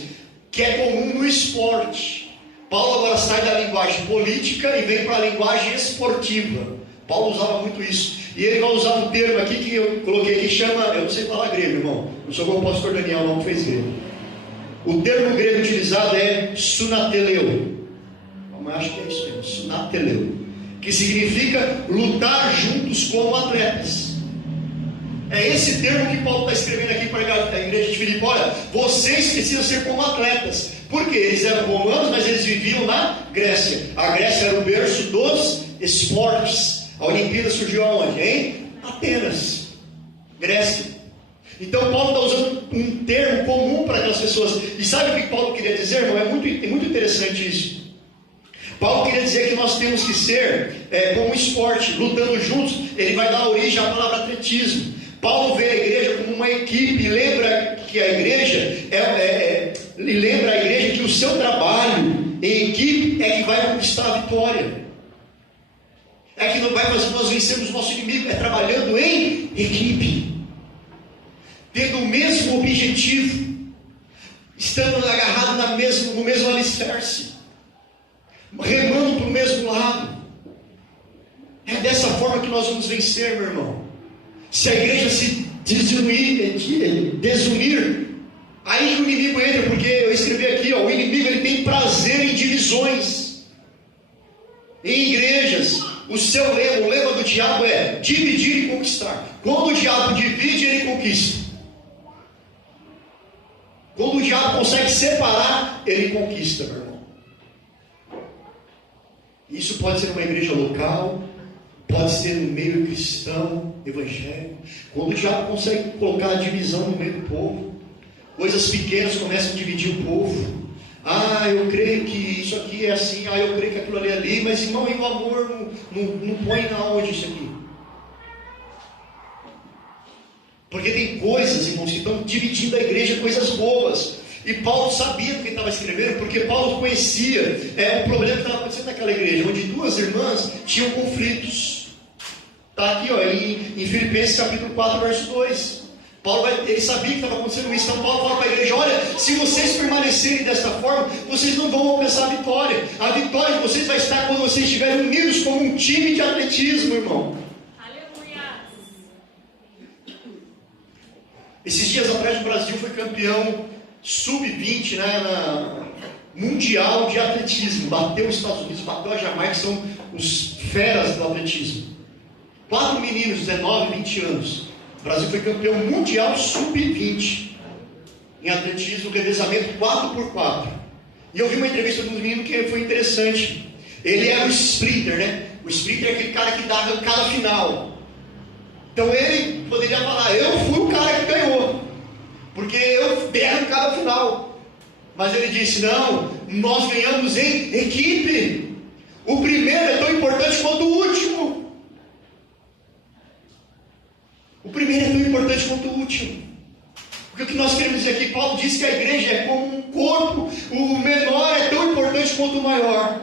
que é comum no esporte. Paulo agora sai da linguagem política e vem para a linguagem esportiva. Paulo usava muito isso. E ele vai usar um termo aqui que eu coloquei aqui, chama, eu não sei falar grego, irmão. Não sou como o pastor Daniel, não fez grego. O termo grego utilizado é sunateleu. Eu acho que é isso mesmo, sunateleu. Que significa lutar juntos como atletas. É esse termo que Paulo está escrevendo aqui para a igreja de Filipe. Olha, vocês precisam ser como atletas. Por quê? Eles eram romanos, mas eles viviam na Grécia. A Grécia era o berço dos esportes. A Olimpíada surgiu aonde? Em Atenas, Grécia. Então Paulo está usando um termo comum para aquelas pessoas. E sabe o que Paulo queria dizer, irmão? É muito interessante isso. Paulo queria dizer que nós temos que ser como um esporte, lutando juntos. Ele vai dar origem à palavra atletismo. Paulo vê a igreja como uma equipe e lembra que a igreja lembra a igreja que o seu trabalho em equipe é que vai conquistar a vitória. É que não vai fazer nós vencermos o nosso inimigo, é trabalhando em equipe, tendo o mesmo objetivo, estando agarrado no mesmo alicerce, remando para o mesmo lado. É dessa forma que nós vamos vencer, meu irmão. Se a igreja se desunir, aí que o inimigo entra, porque eu escrevi aqui, ó, o inimigo ele tem prazer em divisões, em igrejas. O seu lema, o lema do diabo é dividir e conquistar. Quando o diabo divide, ele conquista. Quando o diabo consegue separar, ele conquista, meu irmão. Isso pode ser uma igreja local, pode pode ser no meio cristão, evangélico. Quando o diabo consegue colocar a divisão no meio do povo, coisas pequenas começam a dividir o povo. Eu creio que isso aqui é assim, eu creio que aquilo ali é ali, mas irmão, e o amor não põe na onde isso aqui? Porque tem coisas, irmãos, que estão dividindo a igreja, coisas boas. E Paulo sabia do que estava escrevendo, porque Paulo conhecia o problema que estava acontecendo naquela igreja, onde duas irmãs tinham conflitos. Está aqui, em Filipenses capítulo 4, verso 2. Ele sabia que estava acontecendo isso. Então Paulo fala para a igreja: olha, se vocês permanecerem desta forma, vocês não vão alcançar a vitória. A vitória de vocês vai estar quando vocês estiverem unidos como um time de atletismo, irmão. Aleluia. Esses dias atrás o Brasil foi campeão sub-20, na mundial de atletismo. Bateu os Estados Unidos, bateu a Jamaica, que são os feras do atletismo. 4 meninos, 19, 20 anos. O Brasil foi campeão mundial sub-20 em atletismo, revezamento 4x4. E eu vi uma entrevista de um menino que foi interessante. Ele era o sprinter, né? O sprinter é aquele cara que dá a arrancada final. Então ele poderia falar: eu fui o cara que ganhou, porque eu dei a arrancada final. Mas ele disse: não, nós ganhamos em equipe. O primeiro é tão importante quanto o último. O primeiro é tão importante quanto o último. Porque o que nós queremos dizer aqui, Paulo diz que a igreja é como um corpo. O menor é tão importante quanto o maior.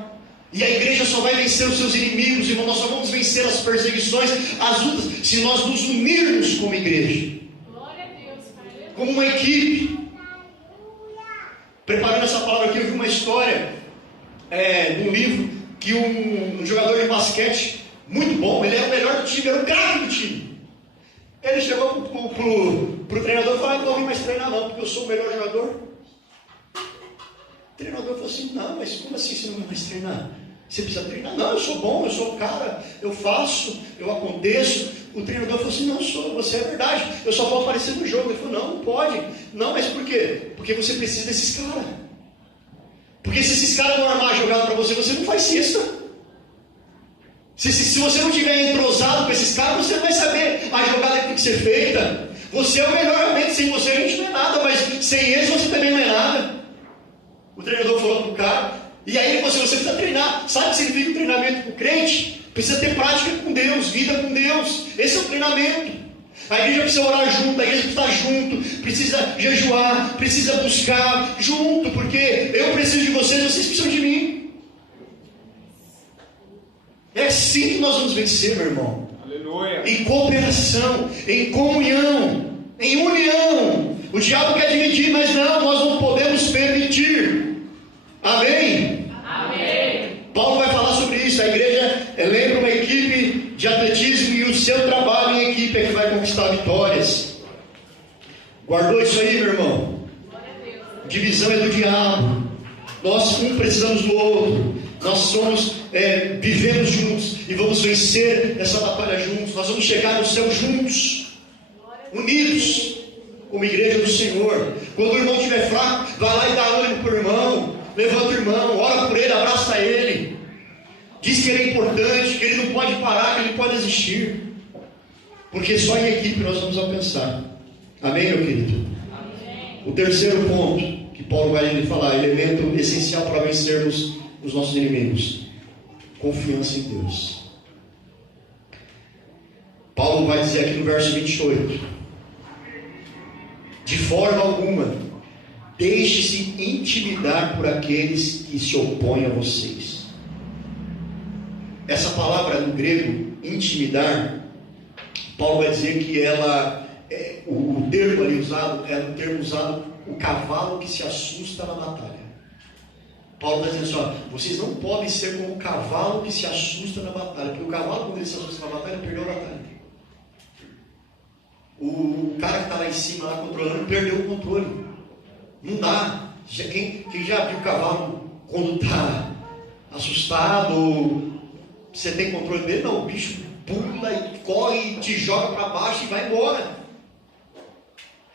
E a igreja só vai vencer os seus inimigos, irmão. Nós só vamos vencer as perseguições, as lutas, se nós nos unirmos como igreja. Glória a Deus. Como uma equipe. Preparando essa palavra aqui, eu vi uma história de um livro que um jogador de basquete muito bom, ele era o melhor do time, era o craque do time. Ele chegou pro treinador e falou: não vou mais treinar não, porque eu sou o melhor jogador. O treinador falou assim: não, mas como assim você não vai mais treinar? Você precisa treinar? Não, eu sou bom, eu sou o cara, eu faço, eu aconteço. O treinador falou assim: não sou, você é verdade, eu só vou aparecer no jogo. Ele falou: não pode. Não, mas por quê? Porque você precisa desses caras. Porque se esses caras não armar a jogada para você, você não faz cesta. Se você não estiver entrosado com esses caras, você não vai saber a jogada que tem que ser feita. Você é o melhor, realmente. Sem você a gente não é nada, mas sem eles você também não é nada. O treinador falou para o cara. E aí você precisa treinar. Sabe o que significa o treinamento para o crente? Precisa ter prática com Deus, vida com Deus. Esse é o treinamento. A igreja precisa orar junto, a igreja precisa estar junto, precisa jejuar, precisa buscar junto, porque eu preciso de vocês precisam de mim. É assim que nós vamos vencer, meu irmão. Aleluia. Em cooperação, em comunhão, em união. O diabo quer dividir, mas nós não podemos permitir. Amém? Amém. Paulo vai falar sobre isso. A igreja lembra uma equipe de atletismo e o seu trabalho em equipe é que vai conquistar vitórias. Guardou isso aí, meu irmão? Glória a Deus. Divisão é do diabo. Nós precisamos do outro. Nós vivemos juntos e vamos vencer essa batalha juntos. Nós vamos chegar no céu juntos, unidos, como igreja do Senhor. Quando o irmão estiver fraco, vai lá e dá ânimo para o irmão. Levanta o irmão, ora por ele, abraça ele. Diz que ele é importante, que ele não pode parar, que ele pode existir. Porque só em equipe nós vamos alcançar. Amém, meu querido? Amém. O terceiro ponto que Paulo vai falar, elemento essencial para vencermos os nossos inimigos: confiança em Deus. Paulo vai dizer aqui no verso 28: de forma alguma deixe-se intimidar por aqueles que se opõem a vocês. Essa palavra no grego, intimidar, Paulo vai dizer que o termo ali usado é o termo usado, o cavalo que se assusta na batalha. Paulo está dizendo assim: vocês não podem ser como o cavalo que se assusta na batalha, porque o cavalo, quando ele se assusta na batalha, perdeu a batalha. O cara que está lá em cima, lá controlando, perdeu o controle. Não dá. Quem já viu o cavalo quando está assustado, você tem controle dele? Não, o bicho pula e corre, te joga para baixo e vai embora.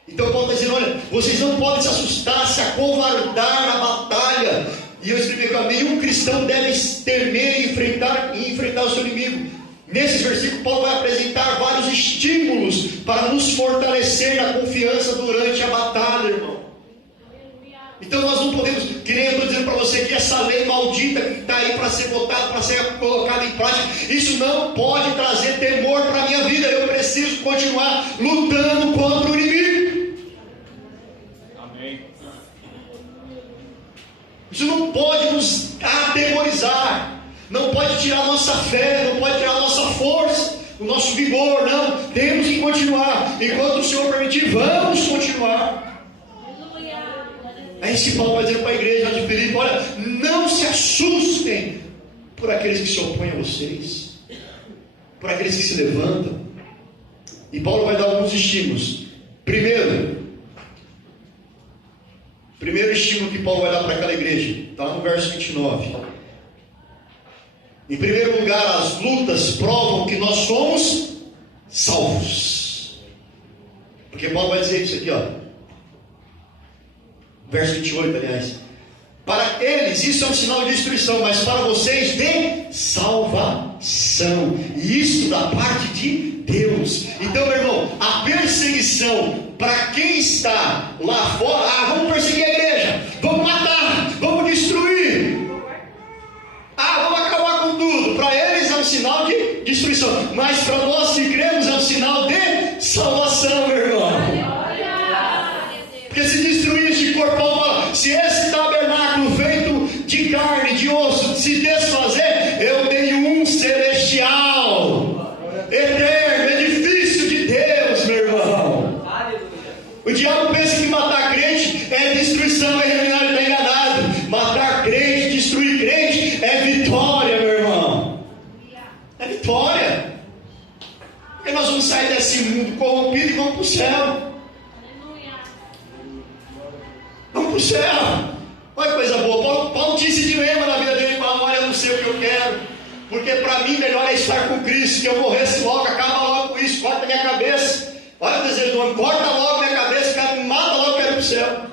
Então Paulo está dizendo: olha, vocês não podem se assustar, se acovardar na batalha. E eu escrevi aqui: nenhum cristão deve temer e enfrentar o seu inimigo, Nesses versículos, Paulo vai apresentar vários estímulos para nos fortalecer na confiança durante a batalha, irmão. Então nós não podemos, que nem eu estou dizendo para você que essa lei maldita que está aí para ser votada, para ser colocada em prática, isso não pode trazer temor para a minha vida. Eu preciso continuar lutando contra o inimigo. Amém. Isso não pode nos atemorizar, não pode tirar nossa fé, não pode tirar nossa força, o nosso vigor, não. Temos que continuar, enquanto o Senhor permitir, vamos continuar. É isso que Paulo vai dizer para a igreja de Filipe: olha, não se assustem por aqueles que se opõem a vocês, por aqueles que se levantam. E Paulo vai dar alguns estímulos. Primeiro estímulo que Paulo vai dar para aquela igreja, está lá no verso 29. Em primeiro lugar, as lutas provam que nós somos salvos. Porque Paulo vai dizer isso aqui, ó. Verso 28, aliás. Para eles isso é um sinal de destruição, mas para vocês de salvação. E isso da parte de Deus. Então, meu irmão, a perseguição para quem está lá fora, vamos perseguir a igreja, vamos matar, vamos destruir, vamos acabar com tudo. Para eles é um sinal de destruição, mas para nós que cremos é um sinal de salvação, meu irmão. Porque se destruir este corpo, se esse tabernáculo feito de carne, de osso, se desfazer, eu tenho um celestial, eterno, edifício de Deus, meu irmão. O diabo pensa que matar crente é destruição, ele está enganado. Matar crente, destruir crente é vitória, meu irmão. É vitória. Porque nós vamos sair desse mundo corrompido e vamos para o céu. Vamos para o céu. Olha que coisa boa. Paulo tinha esse dilema na vida dele. Paulo, olha, eu não sei o que eu quero, porque para mim melhor é estar com Cristo. Que eu morresse logo, acaba logo com isso, corta minha cabeça. Olha o desejo do homem, corta logo minha cabeça, cara, me mata logo, quero ir para o céu.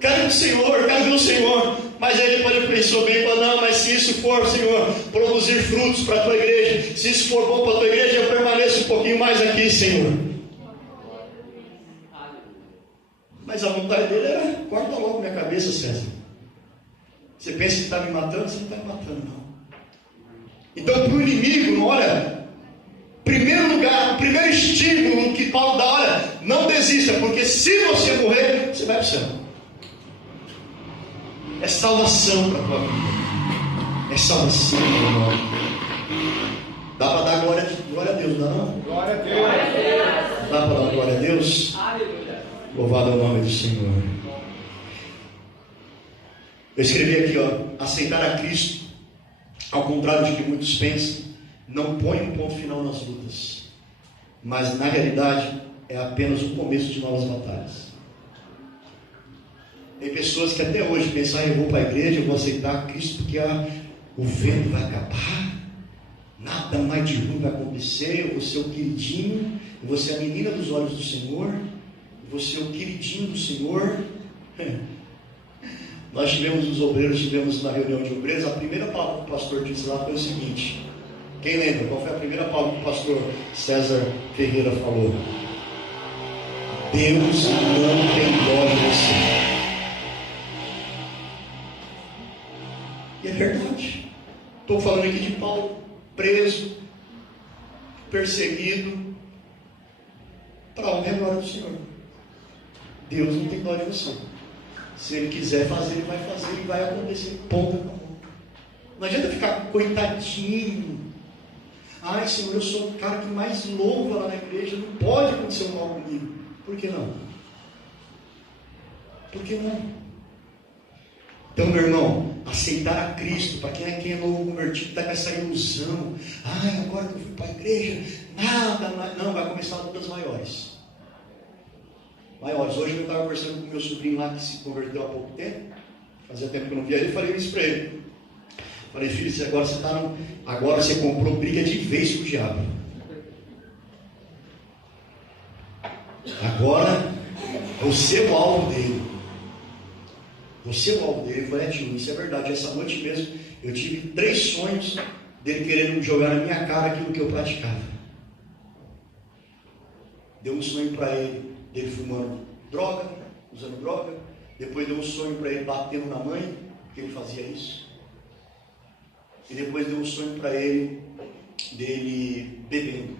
Quero ir para o Senhor, quero ver o Senhor. Mas aí depois ele pensou bem, falou: não, mas se isso for, Senhor, produzir frutos para a tua igreja, se isso for bom para a tua igreja, eu permaneço um pouquinho mais aqui, Senhor. Mas a vontade dele era: corta logo minha cabeça, César. Você pensa que está me matando? Você não está me matando, não. Então, para o inimigo, olha, primeiro lugar, o primeiro estímulo que Paulo dá: olha, não desista, porque se você morrer, você vai para o céu. É salvação para a tua vida. É salvação, meu irmão. Dá para dar glória a Deus, não? Glória a Deus. Dá para dar glória a Deus? Aleluia. Louvado é o nome do Senhor. Eu escrevi aqui, ó: aceitar a Cristo, ao contrário de que muitos pensam, não põe um ponto final nas lutas, mas na realidade é apenas o começo de novas batalhas. Tem pessoas que até hoje pensam: eu vou para a igreja, eu vou aceitar Cristo porque o vento vai acabar, nada mais de ruim vai acontecer, eu vou ser o queridinho, eu vou ser a menina dos olhos do Senhor, eu vou ser o queridinho do Senhor. Nós tivemos na reunião de obreiros, a primeira palavra que o pastor disse lá foi o seguinte: quem lembra? Qual foi a primeira palavra que o pastor César Ferreira falou? Deus não tem dó de você. E é verdade. Estou falando aqui de Paulo, preso, perseguido, para a honra e glória do Senhor. Deus não tem dó de você. Se Ele quiser fazer, Ele vai fazer e vai acontecer. Ponto. Não adianta ficar coitadinho. Ai, Senhor, eu sou o cara que mais louva lá na igreja, não pode acontecer um mal comigo. Por que não? Por que não? Então, meu irmão, aceitar a Cristo, para quem é novo convertido, está com essa ilusão: ai, agora que eu fui para a igreja, nada mais. Não, vai começar lutas maiores. Hoje eu estava conversando com o meu sobrinho lá, que se converteu há pouco tempo, fazia tempo que eu não via ele, e falei isso para ele. Falei: filho, agora você comprou briga de vez com o diabo. Agora você é o alvo dele. Você é o alvo dele. Eu falei: tio, isso é verdade. Essa noite mesmo eu tive 3 sonhos dele querendo jogar na minha cara aquilo que eu praticava. Deu um sonho para ele, dele fumando droga, usando droga. Depois deu um sonho para ele batendo na mãe, porque ele fazia isso. E depois deu um sonho para ele dele bebendo.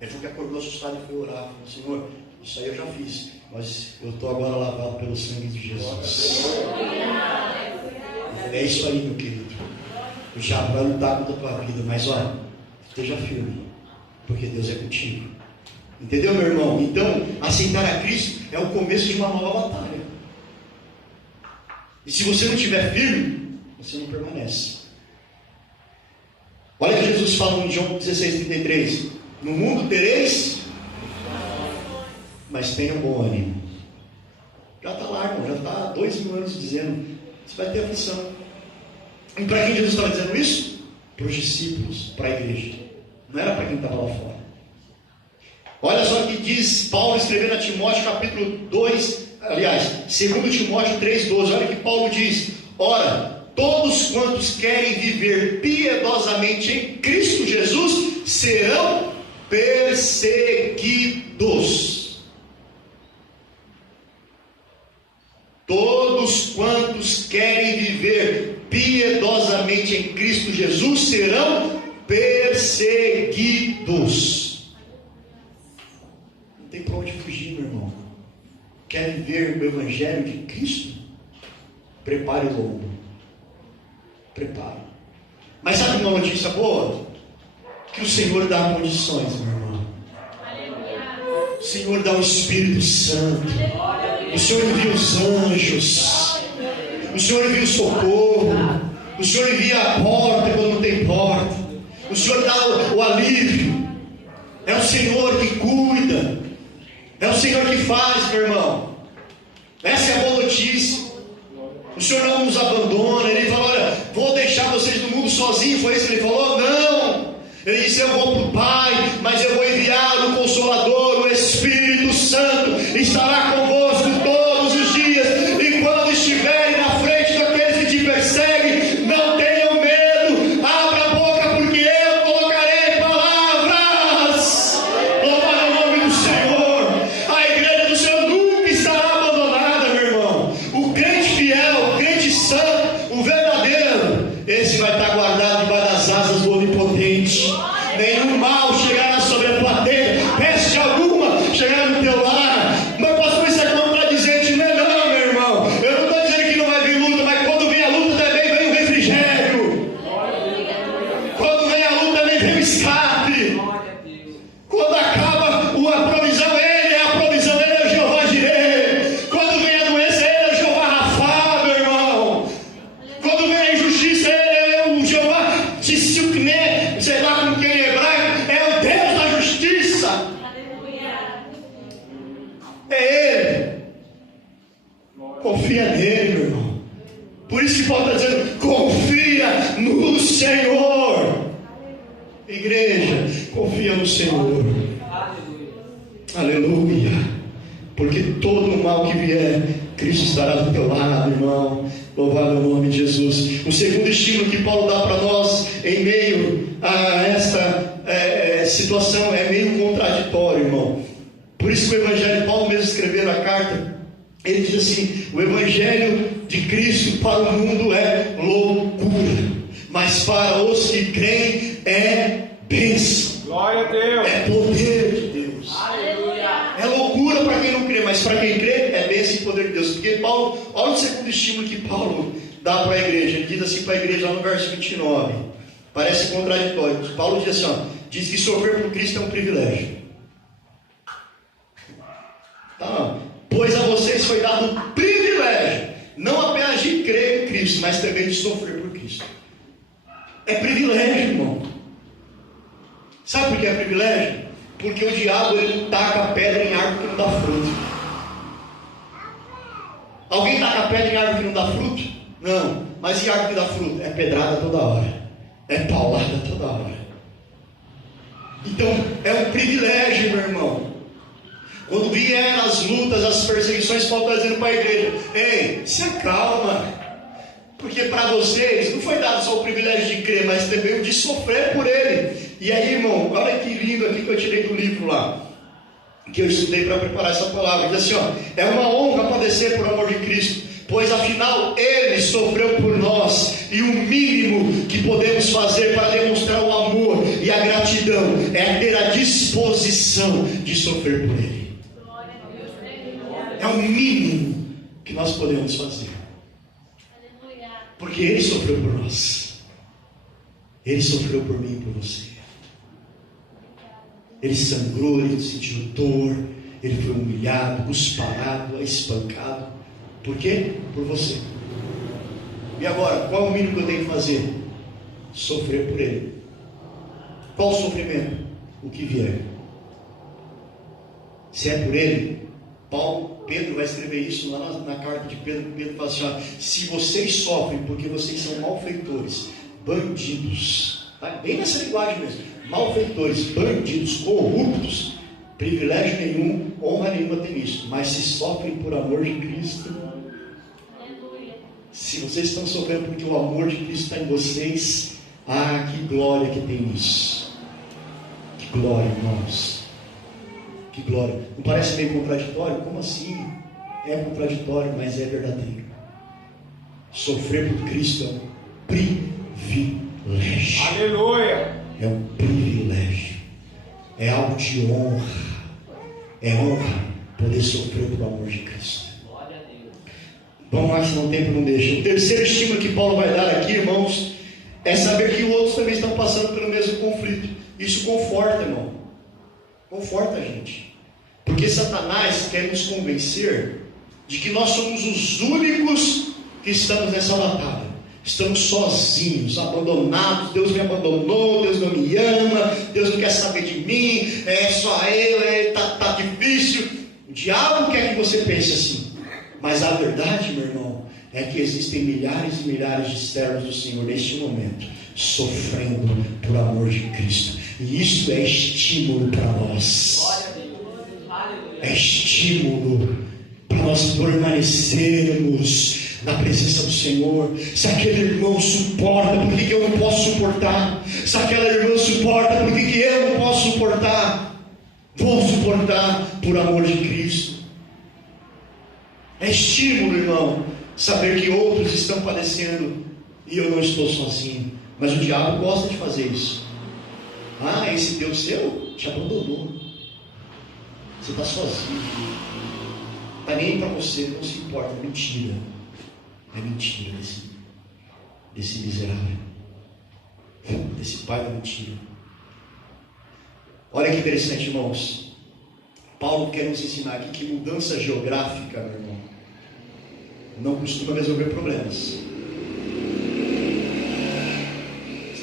Ele falou que acordou assustado e foi orar. Falou: Senhor, isso aí eu já fiz, mas eu estou agora lavado pelo sangue de Jesus. É isso aí, meu querido. O diabo vai lutar contra a tua vida, mas olha, esteja firme, porque Deus é contigo. Entendeu, meu irmão? Então, aceitar a Cristo é o começo de uma nova batalha. E se você não estiver firme, você não permanece. Olha que Jesus fala em João 16:33: no mundo tereis, mas tenham bom ânimo. Já está lá, irmão, já está há 2000 anos dizendo: você vai ter aflição. E para quem Jesus estava dizendo isso? Para os discípulos, para a igreja. Não era para quem estava lá fora. Olha só o que diz Paulo escrevendo a Timóteo, capítulo 2, aliás, 2 Timóteo 3,12. Olha o que Paulo diz: ora, todos quantos querem viver piedosamente em Cristo Jesus serão perseguidos. Todos quantos querem viver piedosamente em Cristo Jesus serão perseguidos. Não tem para onde fugir, meu irmão. Quer viver o Evangelho de Cristo? Prepare o lombo. Prepare. Mas sabe uma notícia boa? Que o Senhor dá condições, meu irmão. O Senhor dá o Espírito Santo. O Senhor envia os anjos. O Senhor envia o socorro. O Senhor envia a porta quando não tem porta. O Senhor dá o alívio. É o Senhor que cuida. É o Senhor que faz, meu irmão. Essa é a boa notícia. O Senhor não nos abandona. Ele falou: olha, vou deixar vocês no mundo sozinhos. Foi isso que ele falou? Não. Ele disse: eu vou para o Pai, mas eu vou enviar o Consolador, o Espírito Santo. Estará convosco todos os dias. E quando estiverem na frente daqueles que te perseguem, não tenham medo. Abra a boca, porque eu colocarei palavras. Louvado o nome do Senhor. A igreja do Senhor nunca estará abandonada, meu irmão. O crente fiel, o crente santo, o verdadeiro, esse vai estar guardado debaixo das asas do Onipotente. Nenhum mal chegará sobre a tua tenda, peste alguma chegará no teu lar. Mas pastor, isso é contradizente. Não é não, meu irmão. Eu não estou dizendo que não vai vir luta, mas quando vem a luta também vem o refrigério. Quando vem a luta também vem o escape. Quando acaba a provisão, Ele é a provisão, Ele é o Jeová Jireh. Quando vem a doença, Ele é o Jeová Rafá, meu irmão. Quando vem a injustiça, Ele é o Jeová Tsidkenu, sei lá com quem é hebraico, é o Deus da justiça. É Ele. Confia nele, meu irmão. Por isso que Paulo está dizendo: confia no Senhor. Igreja, confia no Senhor. Aleluia. Porque todo o mal que vier, Cristo estará do teu lado, irmão. Louvado é o nome de Jesus. O segundo estímulo que Paulo dá para nós em meio a esta situação é meio contraditório, irmão. Por isso que o Evangelho, Paulo mesmo escrevendo a carta, ele diz assim: o Evangelho de Cristo para o mundo é loucura, mas para os que creem é bênção. Glória a Deus. É poder de Deus. Aleluia. É loucura para quem não crê, mas para quem crê é bênção e poder de Deus. Porque Paulo, olha o segundo estímulo que Paulo dá para a igreja. Ele diz assim para a igreja lá no verso 29. Parece contraditório. Paulo diz assim, ó, diz que sofrer por Cristo é um privilégio. Tá? Pois a vocês foi dado o privilégio, não apenas de crer em Cristo, mas também de sofrer por Cristo. É privilégio, irmão. Sabe por que é privilégio? Porque o diabo, ele não taca pedra em árvore que não dá fruto. Alguém taca pedra em árvore que não dá fruto? Não. Mas e árvore que dá fruto? É pedrada toda hora. É paulada toda hora. Então, é um privilégio, meu irmão. Quando vieram as lutas, as perseguições, Paulo está dizendo para a igreja: ei, se acalma. Porque para vocês não foi dado só o privilégio de crer, mas também o de sofrer por Ele. E aí, irmão, olha que lindo aqui que eu tirei do livro lá, que eu estudei para preparar essa palavra. Diz assim, ó: é uma honra padecer por amor de Cristo, pois afinal Ele sofreu por nós, e o mínimo que podemos fazer para demonstrar o amor e a gratidão é ter a disposição de sofrer por Ele. É o mínimo que nós podemos fazer, porque Ele sofreu por nós, Ele sofreu por mim e por você. Ele sangrou, Ele sentiu dor, Ele foi humilhado, cusparado, espancado. Por quê? Por você. E agora, qual é o mínimo que eu tenho que fazer? Sofrer por Ele. Qual o sofrimento? O que vier. Se é por Ele, Pedro vai escrever isso lá na carta de Pedro. Pedro fala assim, ó: se vocês sofrem porque vocês são malfeitores, bandidos, tá? Bem nessa linguagem mesmo, malfeitores, bandidos, corruptos, privilégio nenhum, honra nenhuma tem nisso. Mas se sofrem por amor de Cristo, se vocês estão sofrendo porque o amor de Cristo está em vocês, que glória que tem nisso. Que glória, irmãos. Que glória. Não parece meio contraditório? Como assim? É contraditório, mas é verdadeiro. Sofrer por Cristo é um privilégio. Aleluia! É um privilégio. É algo de honra. É honra poder sofrer por amor de Cristo. Vamos lá, senão o tempo não deixa. O terceiro estímulo que Paulo vai dar aqui, irmãos, é saber que outros também estão passando pelo mesmo conflito. Isso conforta, irmão. Conforta a gente. Porque Satanás quer nos convencer de que nós somos os únicos que estamos nessa batalha. Estamos sozinhos, abandonados. Deus me abandonou, Deus não me ama, Deus não quer saber de mim, é só eu, tá difícil. O diabo quer que você pense assim. Mas a verdade, meu irmão, é que existem milhares e milhares de servos do Senhor neste momento, sofrendo por amor de Cristo. E isso é estímulo para nós. É estímulo para nós permanecermos na presença do Senhor. Se aquele irmão suporta, por que eu não posso suportar? Se aquela irmã suporta, por que eu não posso suportar? Vou suportar por amor de Cristo. É estímulo, irmão, saber que outros estão padecendo e eu não estou sozinho. Mas o diabo gosta de fazer isso. Esse Deus seu te abandonou. Você está sozinho. Está nem aí para você, não se importa. É mentira. É mentira desse miserável. Desse pai da mentira. Olha que interessante, irmãos. Paulo quer nos ensinar aqui que mudança geográfica, meu irmão, não costuma resolver problemas.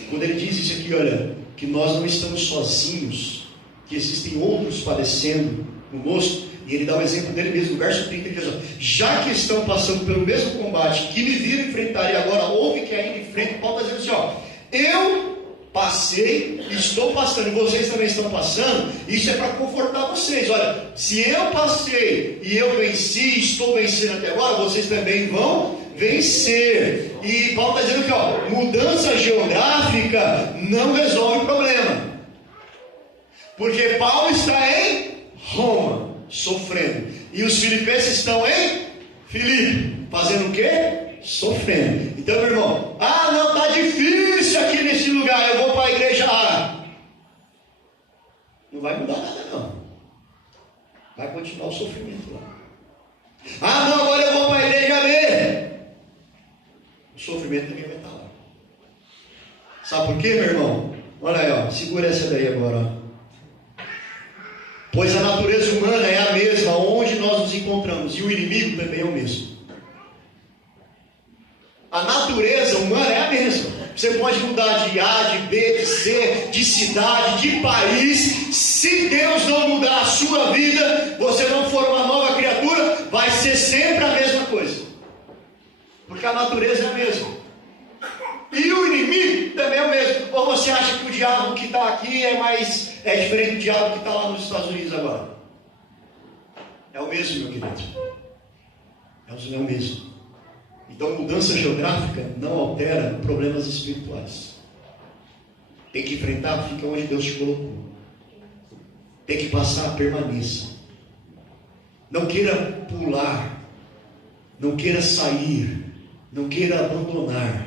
Quando ele diz isso aqui, olha, que nós não estamos sozinhos, que existem outros padecendo conosco, e ele dá o exemplo dele mesmo, no verso 30, ele diz, já que estão passando pelo mesmo combate que me viram enfrentar e agora houve que ainda enfrentam, Paulo está dizendo assim, eu passei, estou passando, e vocês também estão passando. Isso é para confortar vocês. Olha, se eu passei e eu venci, estou vencendo até agora, vocês também vão vencer. E Paulo está dizendo que mudança geográfica não resolve o problema, porque Paulo está em Roma sofrendo, e os filipenses estão em Filipe fazendo o quê? Sofrendo. Então, meu irmão, não, está difícil aqui nesse lugar, eu vou para a igreja A. Não vai mudar nada, não. Vai continuar o sofrimento lá. Não, agora eu vou para a igreja B. O sofrimento também vai estar lá. Sabe por quê, meu irmão? Olha aí, segura essa daí agora. Pois a natureza humana é a mesma onde nós nos encontramos, e o inimigo também é o mesmo. A natureza humana é a mesma. Você pode mudar de A, de B, de C, de cidade, de país. Se Deus não mudar a sua vida, você não for uma nova criatura, vai ser sempre a mesma coisa. Porque a natureza é a mesma. E o inimigo também é o mesmo. Ou você acha que o diabo que está aqui é diferente do diabo que está lá nos Estados Unidos agora? É o mesmo, meu querido. É o mesmo. E Então, mudança geográfica não altera problemas espirituais. Tem que enfrentar, fica onde Deus te colocou. Tem que passar, permaneça. Não queira pular, não queira sair, não queira abandonar,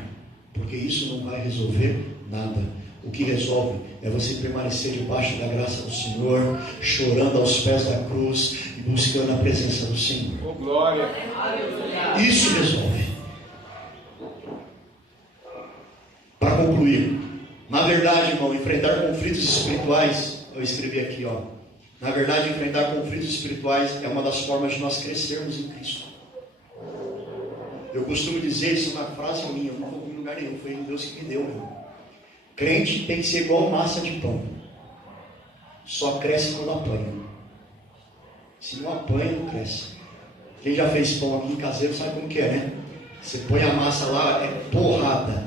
porque isso não vai resolver nada. O que resolve é você permanecer debaixo da graça do Senhor, chorando aos pés da cruz e buscando a presença do Senhor. Oh, glória! Isso resolve. Para concluir, na verdade, irmão, enfrentar conflitos espirituais, eu escrevi aqui, ó. Na verdade, enfrentar conflitos espirituais é uma das formas de nós crescermos em Cristo. Eu costumo dizer, isso é uma frase minha, eu não vou em lugar nenhum, foi Deus que me deu, meu. Crente tem que ser igual massa de pão. Só cresce quando apanha. Se não apanha, não cresce. Quem já fez pão aqui caseiro sabe como que é, né? Você põe a massa lá, é porrada.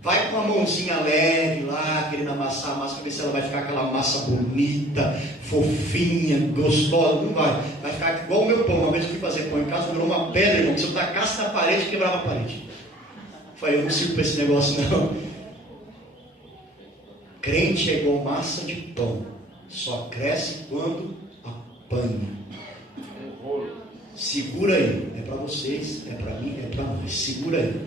Vai com a mãozinha leve lá, querendo amassar a massa, para ver se ela vai ficar aquela massa bonita, fofinha, gostosa. Não vai. Vai ficar igual o meu pão. Uma vez eu fui fazer pão em casa, virou uma pedra, irmão. Se eu tacasse na parede, quebrava a parede. Eu falei, eu não sirvo para esse negócio, não. Crente é igual massa de pão. Só cresce quando apanha. Segura aí. É para vocês, é para mim, é para nós. Segura aí.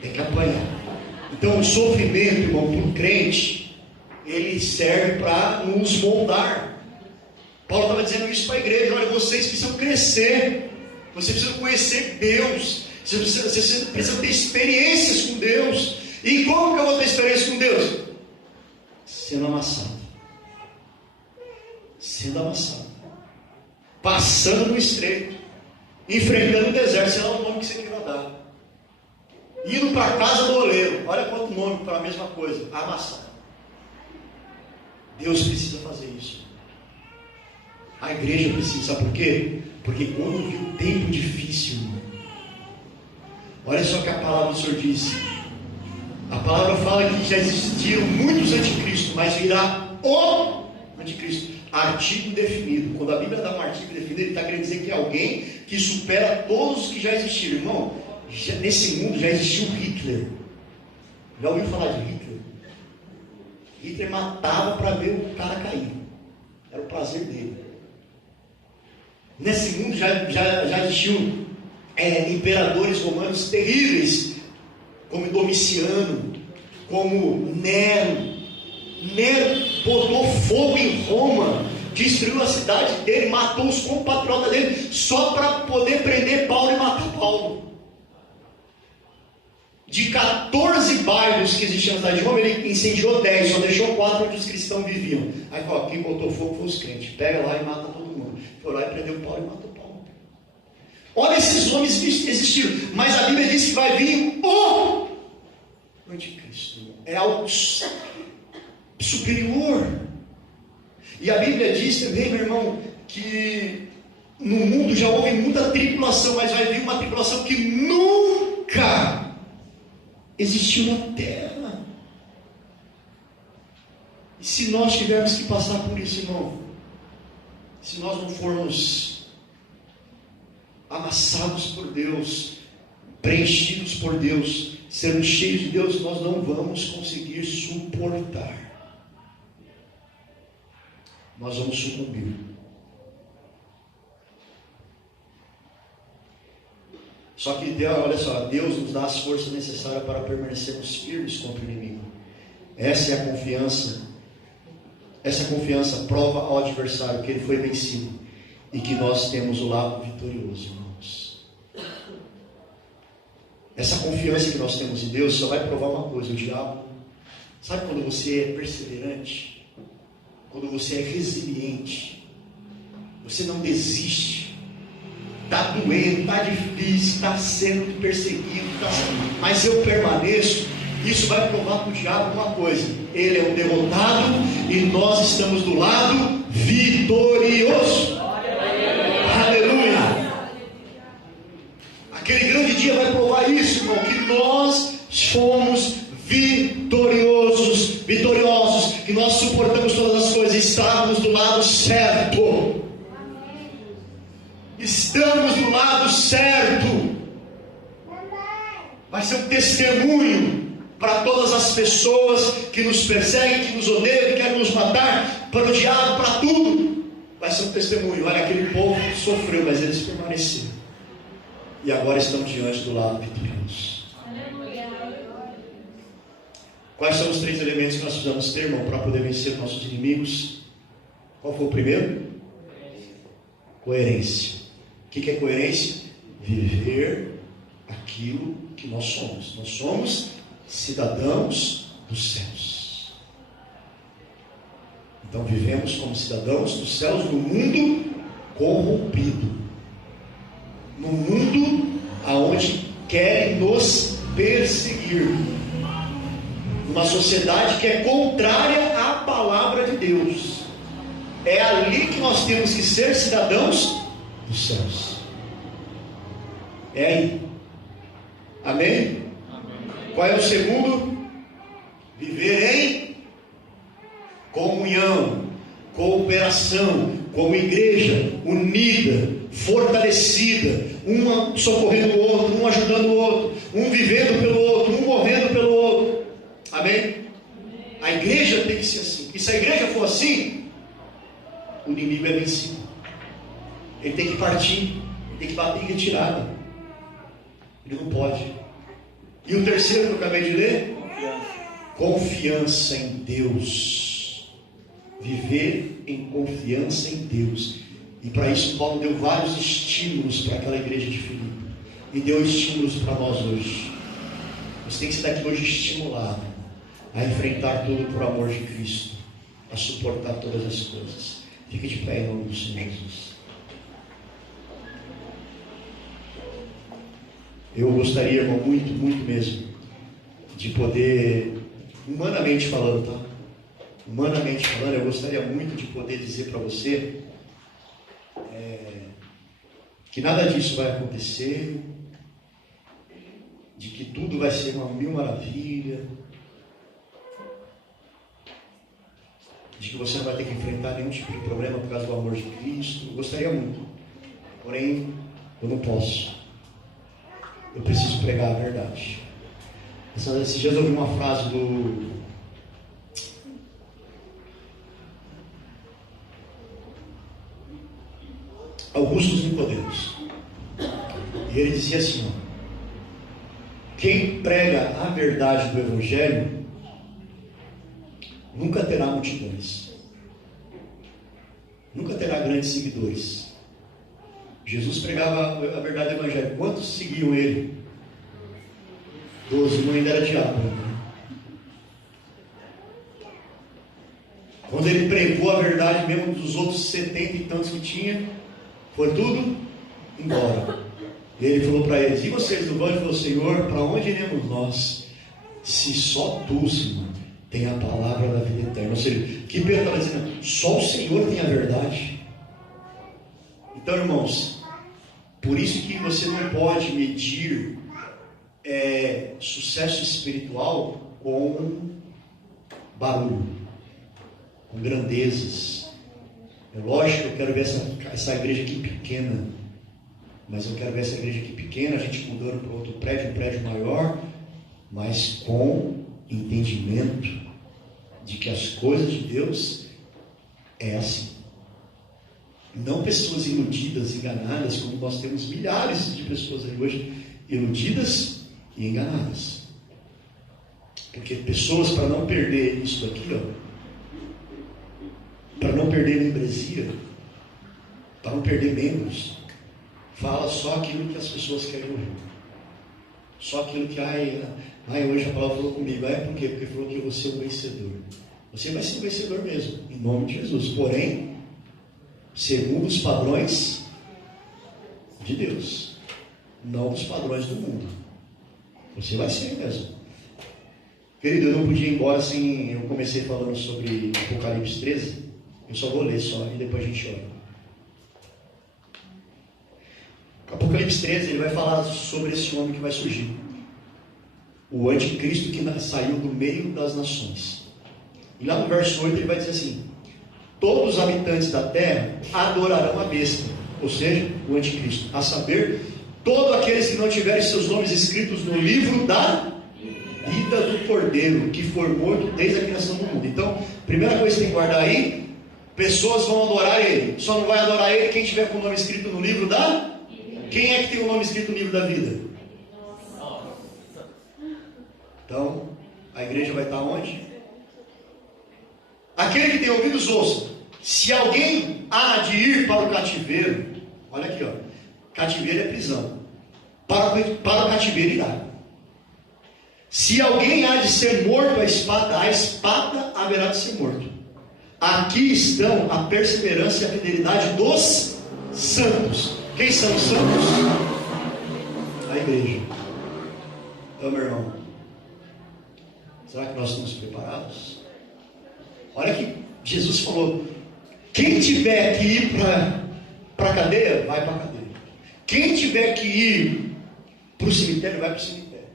Tem que apanhar. Então o sofrimento, irmão, para o crente, ele serve para nos moldar. Paulo estava dizendo isso para a igreja. Olha, vocês precisam crescer. Vocês precisam conhecer Deus. Vocês precisam ter experiências com Deus. E como que eu vou ter experiência com Deus? Sendo amassado. Sendo amassado. Passando no estreito. Enfrentando o deserto. Sei lá o nome que você queira dar. Indo para a casa do oleiro. Olha quanto nome para a mesma coisa. Amassado. Deus precisa fazer isso. A igreja precisa. Sabe por quê? Porque quando viu o tempo difícil, olha só que a palavra do Senhor disse. A palavra fala que já existiram muitos anticristos, mas virá o anticristo. Artigo indefinido. Quando a Bíblia dá um artigo indefinido, ele está querendo dizer que é alguém que supera todos os que já existiram. Irmão, nesse mundo já existiu Hitler. Já ouviu falar de Hitler? Hitler matava para ver o cara cair. Era o prazer dele. Nesse mundo já existiu imperadores romanos terríveis, como Domiciano, como Nero. Nero botou fogo em Roma, destruiu a cidade dele, matou os compatriotas dele, só para poder prender Paulo e matar Paulo. De 14 bairros que existiam na cidade de Roma, ele incendiou 10, só deixou 4 onde os cristãos viviam. Aí falou, quem botou fogo foi os crentes, pega lá e mata todo mundo. Foi lá e prendeu Paulo e matou Paulo. Olha, esses homens existiram, mas a Bíblia diz que vai vir o anticristo. É algo superior. E a Bíblia diz também, meu irmão, que no mundo já houve muita tribulação, mas vai vir uma tribulação que nunca existiu na terra. E se nós tivermos que passar por isso, irmão, se nós não formos amassados por Deus, preenchidos por Deus, sermos cheios de Deus, nós não vamos conseguir suportar. Nós vamos sucumbir. Só que Deus, olha só, Deus nos dá as forças necessárias para permanecermos firmes contra o inimigo. Essa é a confiança. Essa confiança prova ao adversário que ele foi vencido e que nós temos o lado vitorioso, irmãos. Essa confiança que nós temos em Deus só vai provar uma coisa: o diabo. Sabe quando você é perseverante? Quando você é resiliente, você não desiste. Está doendo, está difícil, está sendo perseguido, mas eu permaneço. Isso vai provar para o diabo uma coisa: ele é um derrotado e nós estamos do lado vitorioso. Aleluia! Aquele grande dia vai provar isso, irmão, que nós fomos vitoriosos, que nós suportamos todas as coisas, estamos do lado certo. Estamos do lado certo. vai ser um testemunho para todas as pessoas que nos perseguem, que nos odeiam, que querem nos matar, para o diabo, para tudo. Vai ser um testemunho. Olha, aquele povo sofreu, mas eles permaneceram. E agora estão diante do lado vitorioso. Quais são os 3 elementos que nós precisamos ter, irmão, para poder vencer nossos inimigos? Qual foi o primeiro? Coerência. O que é coerência? Viver aquilo que nós somos. Nós somos cidadãos dos céus. Então vivemos como cidadãos dos céus no mundo corrompido, no mundo aonde querem nos perseguir, numa sociedade que é contrária à palavra de Deus. É ali que nós temos que ser cidadãos dos céus. É aí. Amém? Qual é o segundo? Viver em comunhão, cooperação, como igreja unida, fortalecida, um socorrendo o outro, um ajudando o outro, um vivendo pelo outro, um morrendo pelo outro. Amém? A igreja tem que ser assim. E se a igreja for assim, o inimigo é vencido. Ele tem que partir, ele tem que bater em retirada. Ele não pode. E o terceiro que eu acabei de ler? Confiança em Deus. Viver em confiança em Deus. E para isso Paulo deu vários estímulos para aquela igreja de Filipe. E deu estímulos para nós hoje. Você tem que ser daqui hoje estimulado a enfrentar tudo por amor de Cristo, a suportar todas as coisas. Fique de pé em nome do Senhor Jesus. Eu gostaria, irmão, muito, muito mesmo, de poder, humanamente falando, tá? Humanamente falando, eu gostaria muito de poder dizer para você que nada disso vai acontecer, de que tudo vai ser uma mil maravilha, de que você não vai ter que enfrentar nenhum tipo de problema por causa do amor de Cristo. Eu gostaria muito, porém eu não posso. Eu preciso pregar a verdade. Esses dias eu ouvi uma frase do Augusto Nicodemos. E ele dizia assim: quem prega a verdade do Evangelho nunca terá multidões, nunca terá grandes seguidores. Jesus pregava a verdade do Evangelho. Quantos seguiam ele? 12, não ainda era diabo. Quando ele pregou a verdade mesmo dos outros 70 e tantos que tinha, foi tudo embora. E ele falou para eles: e vocês não vão? Ele falou: Senhor, para onde iremos nós? Se só tu, Senhor, tem a palavra da vida eterna. Ou seja, que Pedro estava dizendo, só o Senhor tem a verdade. Então, irmãos, por isso que você não pode medir sucesso espiritual com barulho, com grandezas. É lógico que eu quero ver essa igreja aqui pequena, mas eu quero ver essa igreja aqui pequena, a gente mudando para outro prédio, um prédio maior, mas com entendimento de que as coisas de Deus é assim. Não pessoas iludidas, enganadas, como nós temos milhares de pessoas aí hoje iludidas e enganadas. Porque pessoas, para não perder isso daqui, para não perder membresia, para não perder membros, fala só aquilo que as pessoas querem ouvir. Só aquilo que, hoje a palavra falou comigo. Por quê? Porque falou que eu vou ser um vencedor. Você vai ser um vencedor mesmo, em nome de Jesus. Porém, segundo os padrões de Deus, não os padrões do mundo. Você vai ser mesmo. Querido, eu não podia ir embora sem... Eu comecei falando sobre Apocalipse 13. Eu só vou ler só e depois a gente ora. Apocalipse 13, ele vai falar sobre esse homem que vai surgir. O anticristo que saiu do meio das nações. E lá no verso 8 ele vai dizer assim: todos os habitantes da terra adorarão a besta, ou seja, o anticristo, a saber, todos aqueles que não tiverem seus nomes escritos no livro da vida do Cordeiro, que foi morto desde a criação do mundo. Então, primeira coisa que tem que guardar aí, pessoas vão adorar Ele. Só não vai adorar Ele quem tiver com o nome escrito no livro da... Quem é que tem o nome escrito no livro da vida? Então, a igreja vai estar onde? Aquele que tem ouvidos ouça. Se alguém há de ir para o cativeiro, olha aqui, ó, cativeiro é prisão. Para o cativeiro irá. Se alguém há de ser morto a espada haverá de ser morto. Aqui estão a perseverança e a fidelidade dos santos. Quem são os santos? A igreja. Então, meu irmão, será que nós estamos preparados? Olha que Jesus falou: quem tiver que ir para a cadeia, vai para a cadeia. Quem tiver que ir para o cemitério, vai para o cemitério.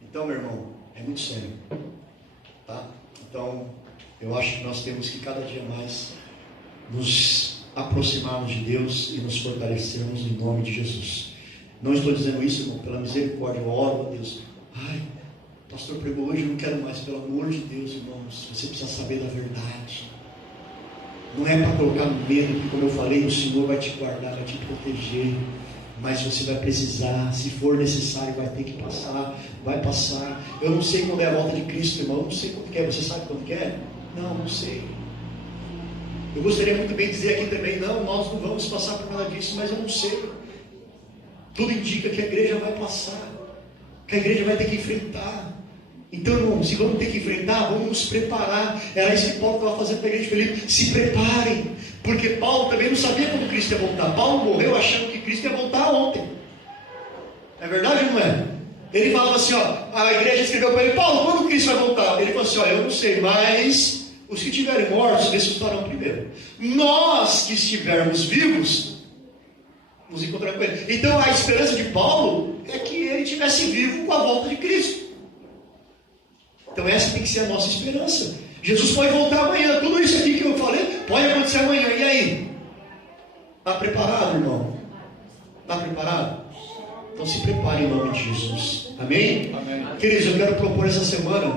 Então, meu irmão, é muito sério, tá? Então, eu acho que nós temos que cada dia mais nos aproximarmos de Deus e nos fortalecermos em nome de Jesus. Não estou dizendo isso, irmão, pela misericórdia. Eu oro a Deus. Ai, o pastor pregou hoje, eu não quero mais. Pelo amor de Deus, irmãos, você precisa saber da verdade. Não é para colocar medo, porque como eu falei, o Senhor vai te guardar, vai te proteger. Mas você vai precisar, se for necessário, vai ter que passar, vai passar. Eu não sei quando é a volta de Cristo, irmão, eu não sei quando que é. Você sabe quando que é? Não sei. Eu gostaria muito bem de dizer aqui também, não, nós não vamos passar por nada disso, mas eu não sei. Tudo indica que a igreja vai passar, que a igreja vai ter que enfrentar. Então, irmão, se vamos ter que enfrentar, vamos nos preparar. Era isso que Paulo estava fazendo para a igreja de Filipe. Se preparem, porque Paulo também não sabia quando Cristo ia voltar. Paulo morreu achando que Cristo ia voltar ontem. É verdade ou não é? Ele falava assim, ó, a igreja escreveu para ele: Paulo, quando Cristo vai voltar? Ele falou assim: olha, eu não sei, mas os que estiverem mortos ressuscitarão primeiro. Nós que estivermos vivos, nos encontraremos com ele. Então a esperança de Paulo é que ele estivesse vivo com a volta de Cristo. Então essa tem que ser a nossa esperança. Jesus pode voltar amanhã. Tudo isso aqui que eu falei pode acontecer amanhã. E aí? Está preparado, irmão? Está preparado? Então se prepare em nome de Jesus. Amém? Amém. Queridos, eu quero propor essa semana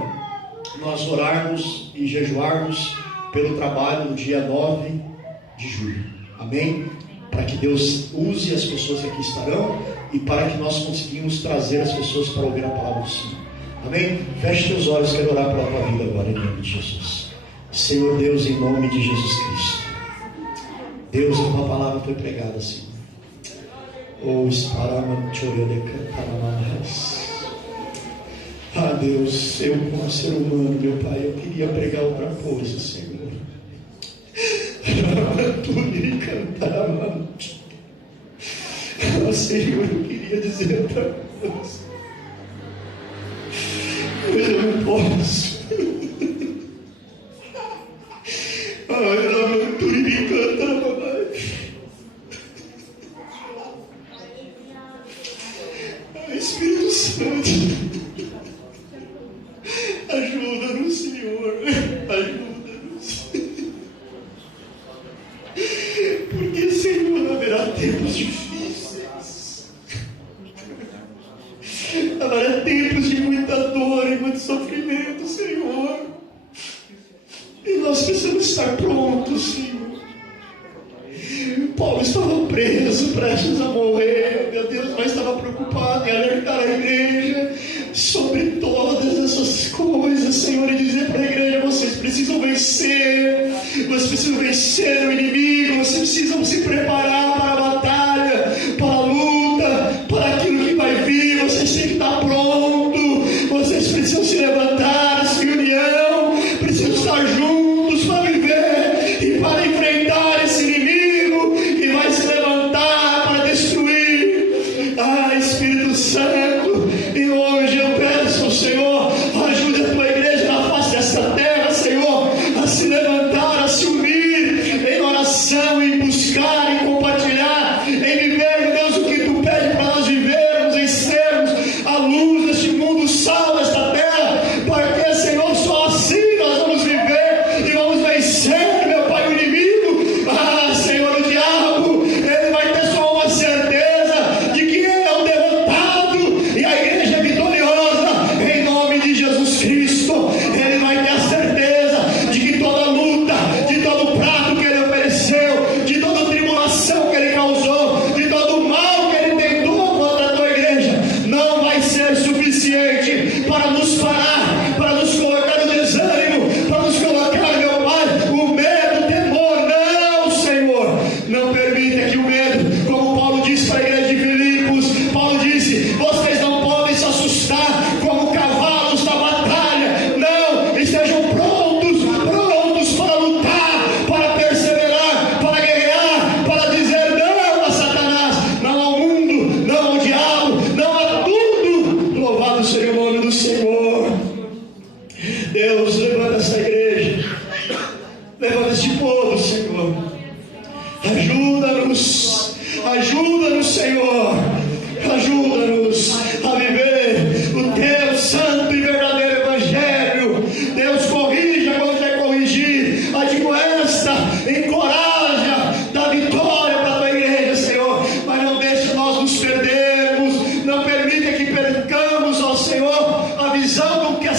nós orarmos e jejuarmos pelo trabalho no dia 9 de julho. Amém? Para que Deus use as pessoas que aqui estarão e para que nós conseguimos trazer as pessoas para ouvir a palavra do Senhor. Amém? Feche teus olhos, quero orar pela tua vida agora em nome de Jesus. Senhor Deus, em nome de Jesus Cristo. Deus, a tua palavra foi pregada, Senhor. Oh, ah, Deus, eu como ser humano, meu Pai, eu queria pregar outra coisa, Senhor. Oh, Senhor, eu queria dizer outra coisa. Mas eu não posso. Espírito Santo, ajuda-nos, Senhor, ajuda-nos. Porque, Senhor, haverá tempos difíceis. Haverá tempos de muita dor e muito sofrimento, Senhor. E nós precisamos estar prontos, Senhor. Paulo estava preso, prestes a morrer, meu Deus, mas estava preocupado em alertar a igreja sobre todas essas coisas, Senhor, e dizer para a igreja: vocês precisam vencer, vocês precisam vencer o inimigo, vocês precisam se preparar para a batalha, para a luta, para aquilo que vai vir, vocês têm que estar prontos, vocês precisam se levantar, se união, precisam estar juntos para viver e para enfrentar esse inimigo que vai se levantar para destruir. Ah, Espírito Santo, e hoje eu peço ao Senhor, ajude a tua igreja na face dessa terra, Senhor, a se levantar, a se unir em oração, em buscar, em compartilhar, em viver, meu Deus, o que tu pede para nós vivermos, em sermos a luz deste mundo, sal desta terra, porque, Senhor, só assim nós vamos viver e vamos vencer, meu Pai, o inimigo. Ah, Senhor, o diabo, ele vai ter só uma semana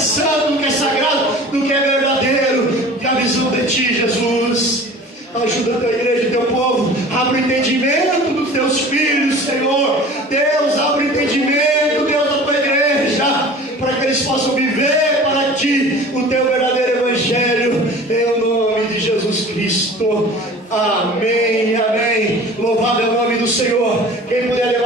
santo, do que é sagrado, do que é verdadeiro, e a visão de Ti, Jesus. Ajuda a Tua igreja, o Teu povo, abre o entendimento dos Teus filhos, Senhor. Deus, abre o entendimento, Deus, da Tua igreja, para que eles possam viver para Ti o Teu verdadeiro Evangelho, em nome de Jesus Cristo. Amém, amém. Louvado é o nome do Senhor. Quem puder levantar